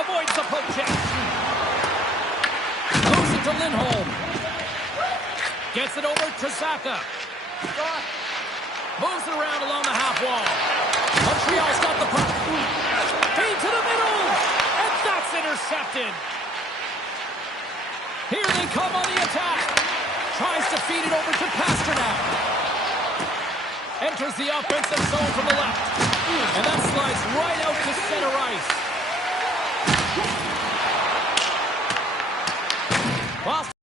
Avoids the poke check. Moves it to Lindholm. Gets it over to Saka. Moves it around along the half wall. Montreal's got the puck. Feed to the middle. And that's intercepted. Here they come on the attack. Tries to feed it over to Pasternak. Enters the offensive zone from the left. And that slides right out to center ice. Boston.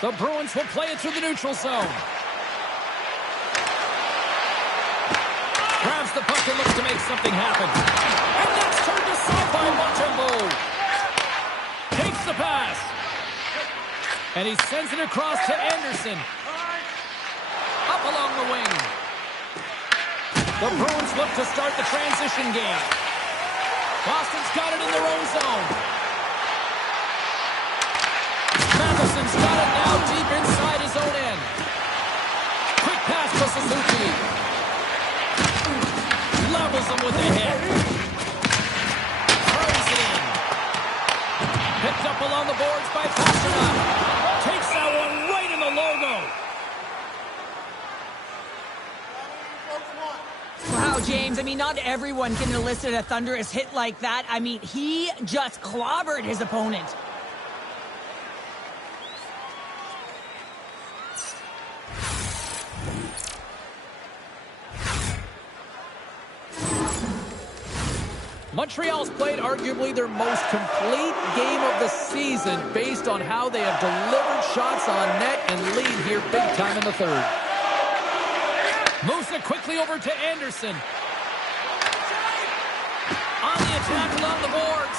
The Bruins will play it through the neutral zone. Grabs the puck and looks to make something happen. And that's turned aside by Montembeault. Takes the pass. And he sends it across to Anderson. Up along the wing. The Bruins look to start the transition game. Boston's got it in their own zone. Matheson's got it now deep inside his own end. Quick pass to Suzuki. Levels him with the hit. Throws it in. Picked up along the boards by Pasternak. Takes that one right in the logo. Wow, James, I mean, not everyone can elicit a thunderous hit like that. I mean, he just clobbered his opponent. Montreal's played arguably their most complete game of the season based on how they have delivered shots on net and lead here big time in the third. Moves it quickly over to Anderson. On the attack along the boards.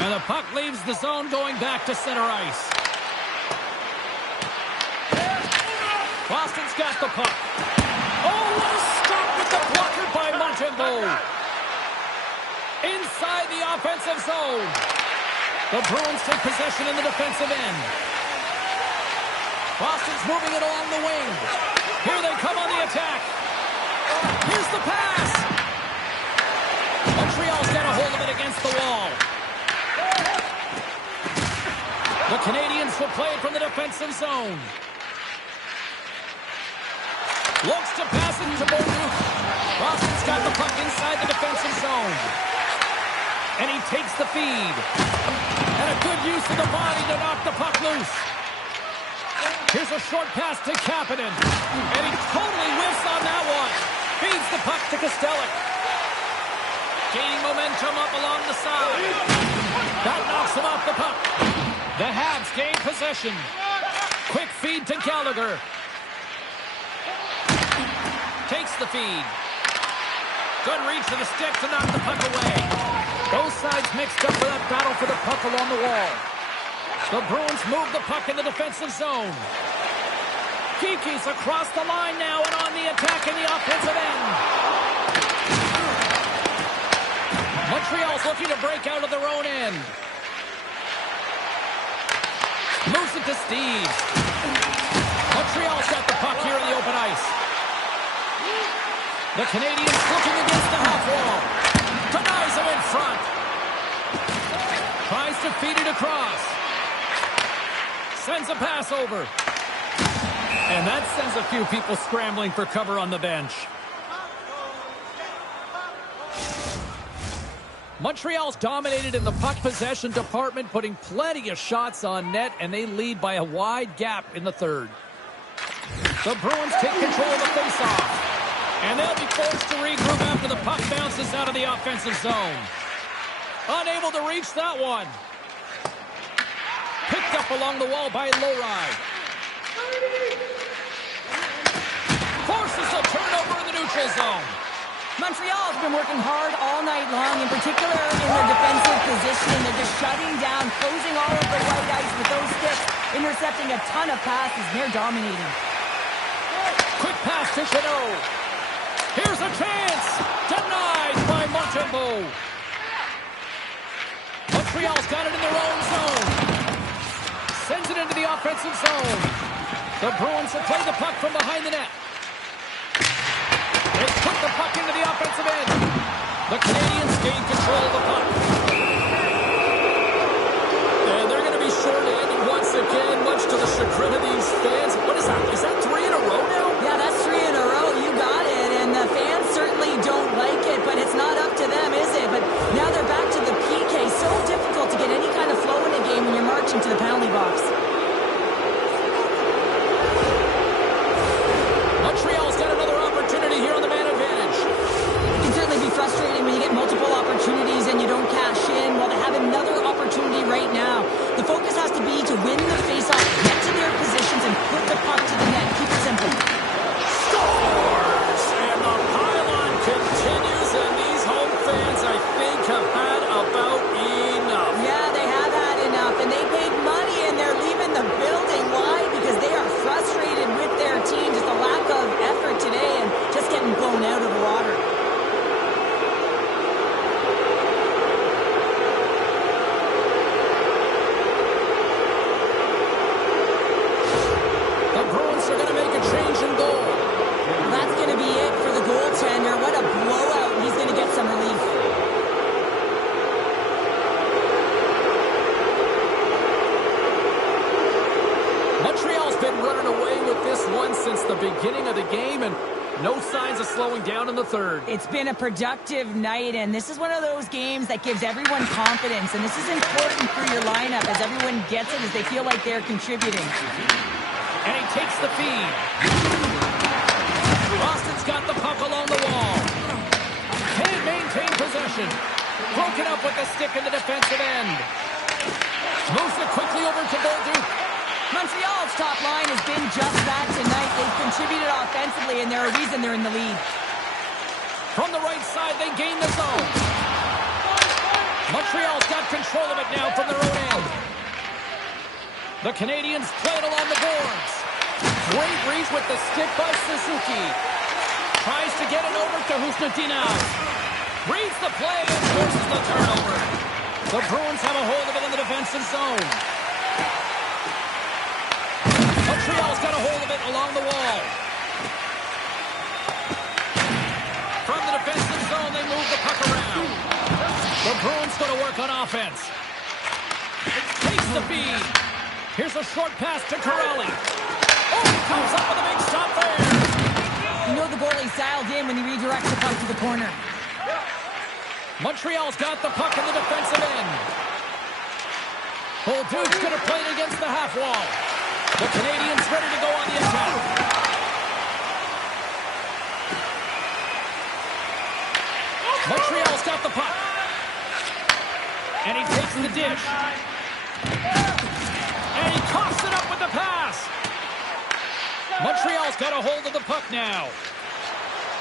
And the puck leaves the zone going back to center ice. Boston's got the puck. Oh, what a stop with the blocker by Montembeault. Inside the offensive zone. The Bruins take possession in the defensive end. Boston's moving it along the wing. Here they come on the attack. Here's the pass. Montreal's got a hold of it against the wall. The Canadians will play it from the defensive zone. Looks to pass it to Beaulieu. Boston's got the puck inside the defensive zone. And he takes the feed. And a good use of the body to knock the puck loose. Here's a short pass to Kapanen. And he totally whiffs on that one. Feeds the puck to Kostelic. Gaining momentum up along the side. That knocks him off the puck. The Habs gain possession. Quick feed to Gallagher. Takes the feed. Good reach to the stick to knock the puck away. Both sides mixed up for that battle for the puck along the wall. The Bruins move the puck in the defensive zone. Kiki's across the line now and on the attack in the offensive end. Montreal's looking to break out of their own end. Moves it to Steve. Montreal's got the puck here in the open ice. The Canadians looking against the half wall. Denies him in front. Tries to feed it across. Sends a pass over. And that sends a few people scrambling for cover on the bench. Montreal's dominated in the puck possession department, putting plenty of shots on net, and they lead by a wide gap in the third. The Bruins take control of the faceoff, and they'll be forced to regroup after the puck bounces out of the offensive zone. Unable to reach that one. Picked up along the wall by Lowry. Forces a turnover in the neutral zone. Montreal's been working hard all night long, in particular in their defensive positioning. They're just shutting down, closing all of the white ice with those sticks, intercepting a ton of passes. They're dominating. Quick pass to Chanot. Here's a chance. Denied by Montembeault. Montreal's got it in their own zone. Sends it into the offensive zone. The Bruins will play the puck from behind the net. They put the puck into the offensive end. The Canadians gain control of the puck. And they're going to be short-handed once again, much to the chagrin of these fans. What is that? Is that 3 in a row now? Yeah, that's 3 in a row. You got it. And the fans certainly don't like it, but it's not up to them, is it? But now they're back to the PK. So difficult to get any kind of flow in a game when you're marching to the penalty box. Montreal's got another opportunity here on the man advantage. It can certainly be frustrating when you get multiple opportunities and you don't cash in. Well, they have another opportunity right now. The focus has to be to win the faceoff, get to their positions, and put the puck to the net. Keep it simple. Scores! And the pylon continues, and these home fans, I think, have had about enough. Yeah, they have had enough, and they paid money, and they're leaving the building. Why? Because they are frustrated with their team. Just a lack of effort today and just getting blown out of the water. The Bruins are going to make a change in goal. Well, that's going to be it for the goaltender. What a blowout. He's going to get some relief. Montreal's been running away with this one since the beginning of the game, and no signs of slowing down in the third. It's been a productive night, and this is one of those games that gives everyone confidence, and this is important for your lineup as everyone gets it, as they feel like they're contributing. And he takes the feed. Boston's got the puck along the wall. Can't maintain possession. Broken up with the stick in the defensive end. Moves it quickly over to Bolduc. Montreal's top line has been just that tonight. They've contributed offensively, and they're a reason they're in the lead. From the right side, they gain the zone. Montreal's got control of it now from their own end. The Canadians play it along the boards. Great reach with the stick by Suzuki. Tries to get it over to Husnudinov. Reads the play and forces the turnover. The Bruins have a hold of it in the defensive zone. Montreal's got a hold of it along the wall. From the defensive zone, they move the puck around. The Bruins going to work on offense. Takes the feed. Here's a short pass to Corelli. Oh, he comes up with a big stop there. You know the goalie's dialed in when he redirects the puck to the corner. Montreal's got the puck in the defensive end. Bolduc's going to play it against the half wall. The Canadians ready to go on the attack. Montreal's got the puck. And he takes the dish. And he coughs it up with the pass. Montreal's got a hold of the puck now.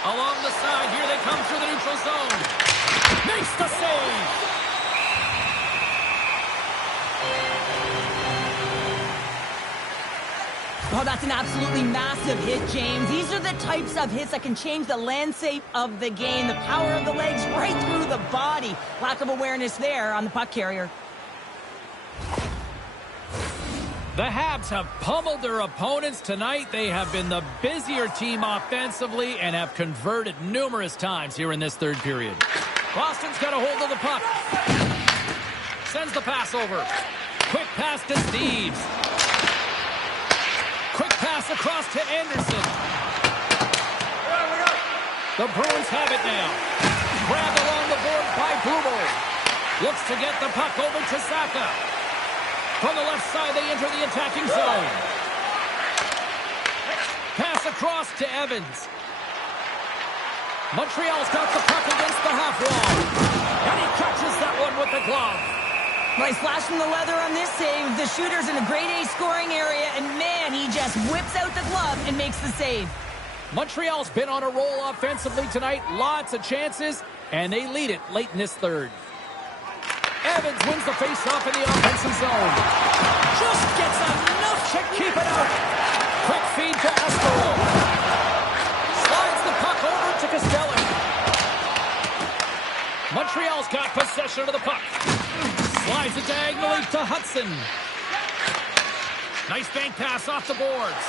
Along the side, here they come through the neutral zone. Makes the save. Oh, that's an absolutely massive hit, James. These are the types of hits that can change the landscape of the game. The power of the legs right through the body. Lack of awareness there on the puck carrier. The Habs have pummeled their opponents tonight. They have been the busier team offensively and have converted numerous times here in this third period. Boston's got a hold of the puck. Sends the pass over. Quick pass to Steves. Quick pass across to Anderson. The Bruins have it now. Grabbed along the board by Bruno. Looks to get the puck over to Saka. From the left side, they enter the attacking zone. Pass across to Evans. Montreal's got the puck against the half wall. And he catches that one with the glove. Nice flash from the leather on this save. The shooter's in a grade A scoring area, and man, he just whips out the glove and makes the save. Montreal's been on a roll offensively tonight. Lots of chances, and they lead it late in this third. Evans wins the face-off in the offensive zone. Just gets enough to keep it out. Quick feed to Espero. Slides the puck over to Costello. Montreal's got possession of the puck. Slides it diagonally to Hudson. Nice bank pass off the boards.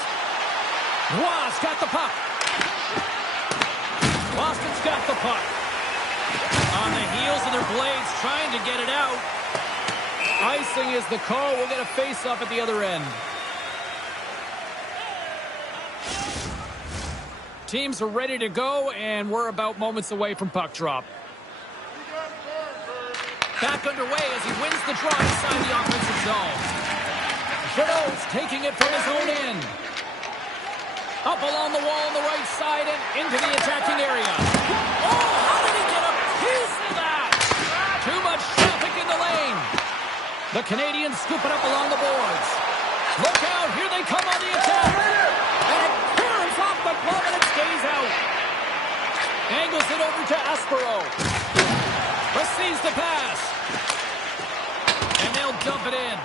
Roy's got the puck. Boston's got the puck. On the heels of their blades, trying to get it out. Icing is the call. We'll get a face-off at the other end. Teams are ready to go, and we're about moments away from puck drop. Back underway as he wins the draw inside the offensive zone. Trudeau's taking it from his own end. Up along the wall on the right side and into the attacking area. Oh, how did he get a piece of that? Too much traffic in the lane. The Canadians scoop it up along the boards. Look out, here they come on the attack. And it clears off the glove and it stays out. Angles it over to Espero. Receives the pass. And they'll dump it in.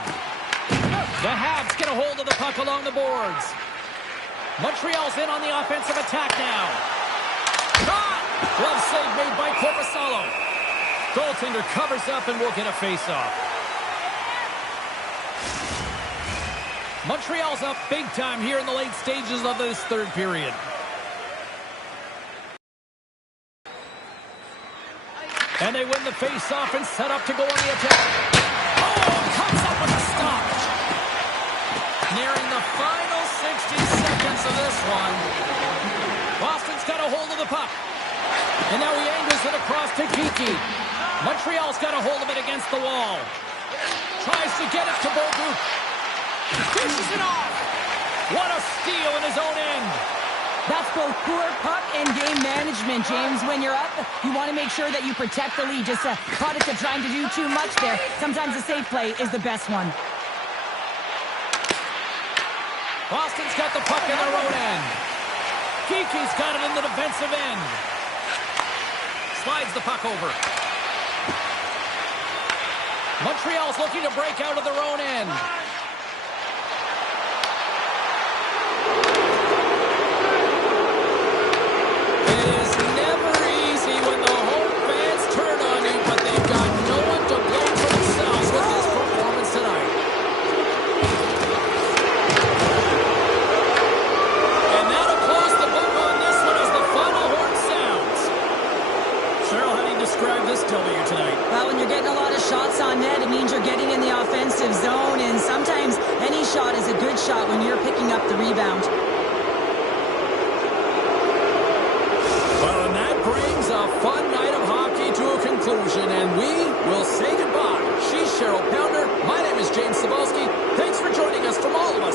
The Habs get a hold of the puck along the boards. Montreal's in on the offensive attack now. Caught! Glove save made by Korpisalo. Goaltender covers up and we'll get a face-off. Montreal's up big time here in the late stages of this third period. And they win the face-off and set up to go on the attack. Oh, comes up with a stop. Nearing the final 60 seconds of this one. Boston's got a hold of the puck. And now he angles it across to Kiki. Montreal's got a hold of it against the wall. Tries to get it to Beaudouc. Pushes it off. What a steal in his own end. That's both poor puck and game management, James. When you're up, you want to make sure that you protect the lead. Just a product of trying to do too much there. Sometimes a safe play is the best one. Boston's got the puck in their own end. Kiki's got it in the defensive end. Slides the puck over. Montreal's looking to break out of their own end. It is never easy when the home fans turn on you, but they've got no one to blame for themselves with this performance tonight. And that'll close the book on this one as the final horn sounds. Cheryl, how do you describe this W tonight? Well, when you're getting a lot of shots on net, it means you're getting in the offensive zone, and sometimes any shot is a good shot when you're picking up the rebound. Well, and that brings a fun night of hockey to a conclusion, and we will say goodbye. She's Cheryl Pounder. My name is James Cebulski. Thanks for joining us from all of us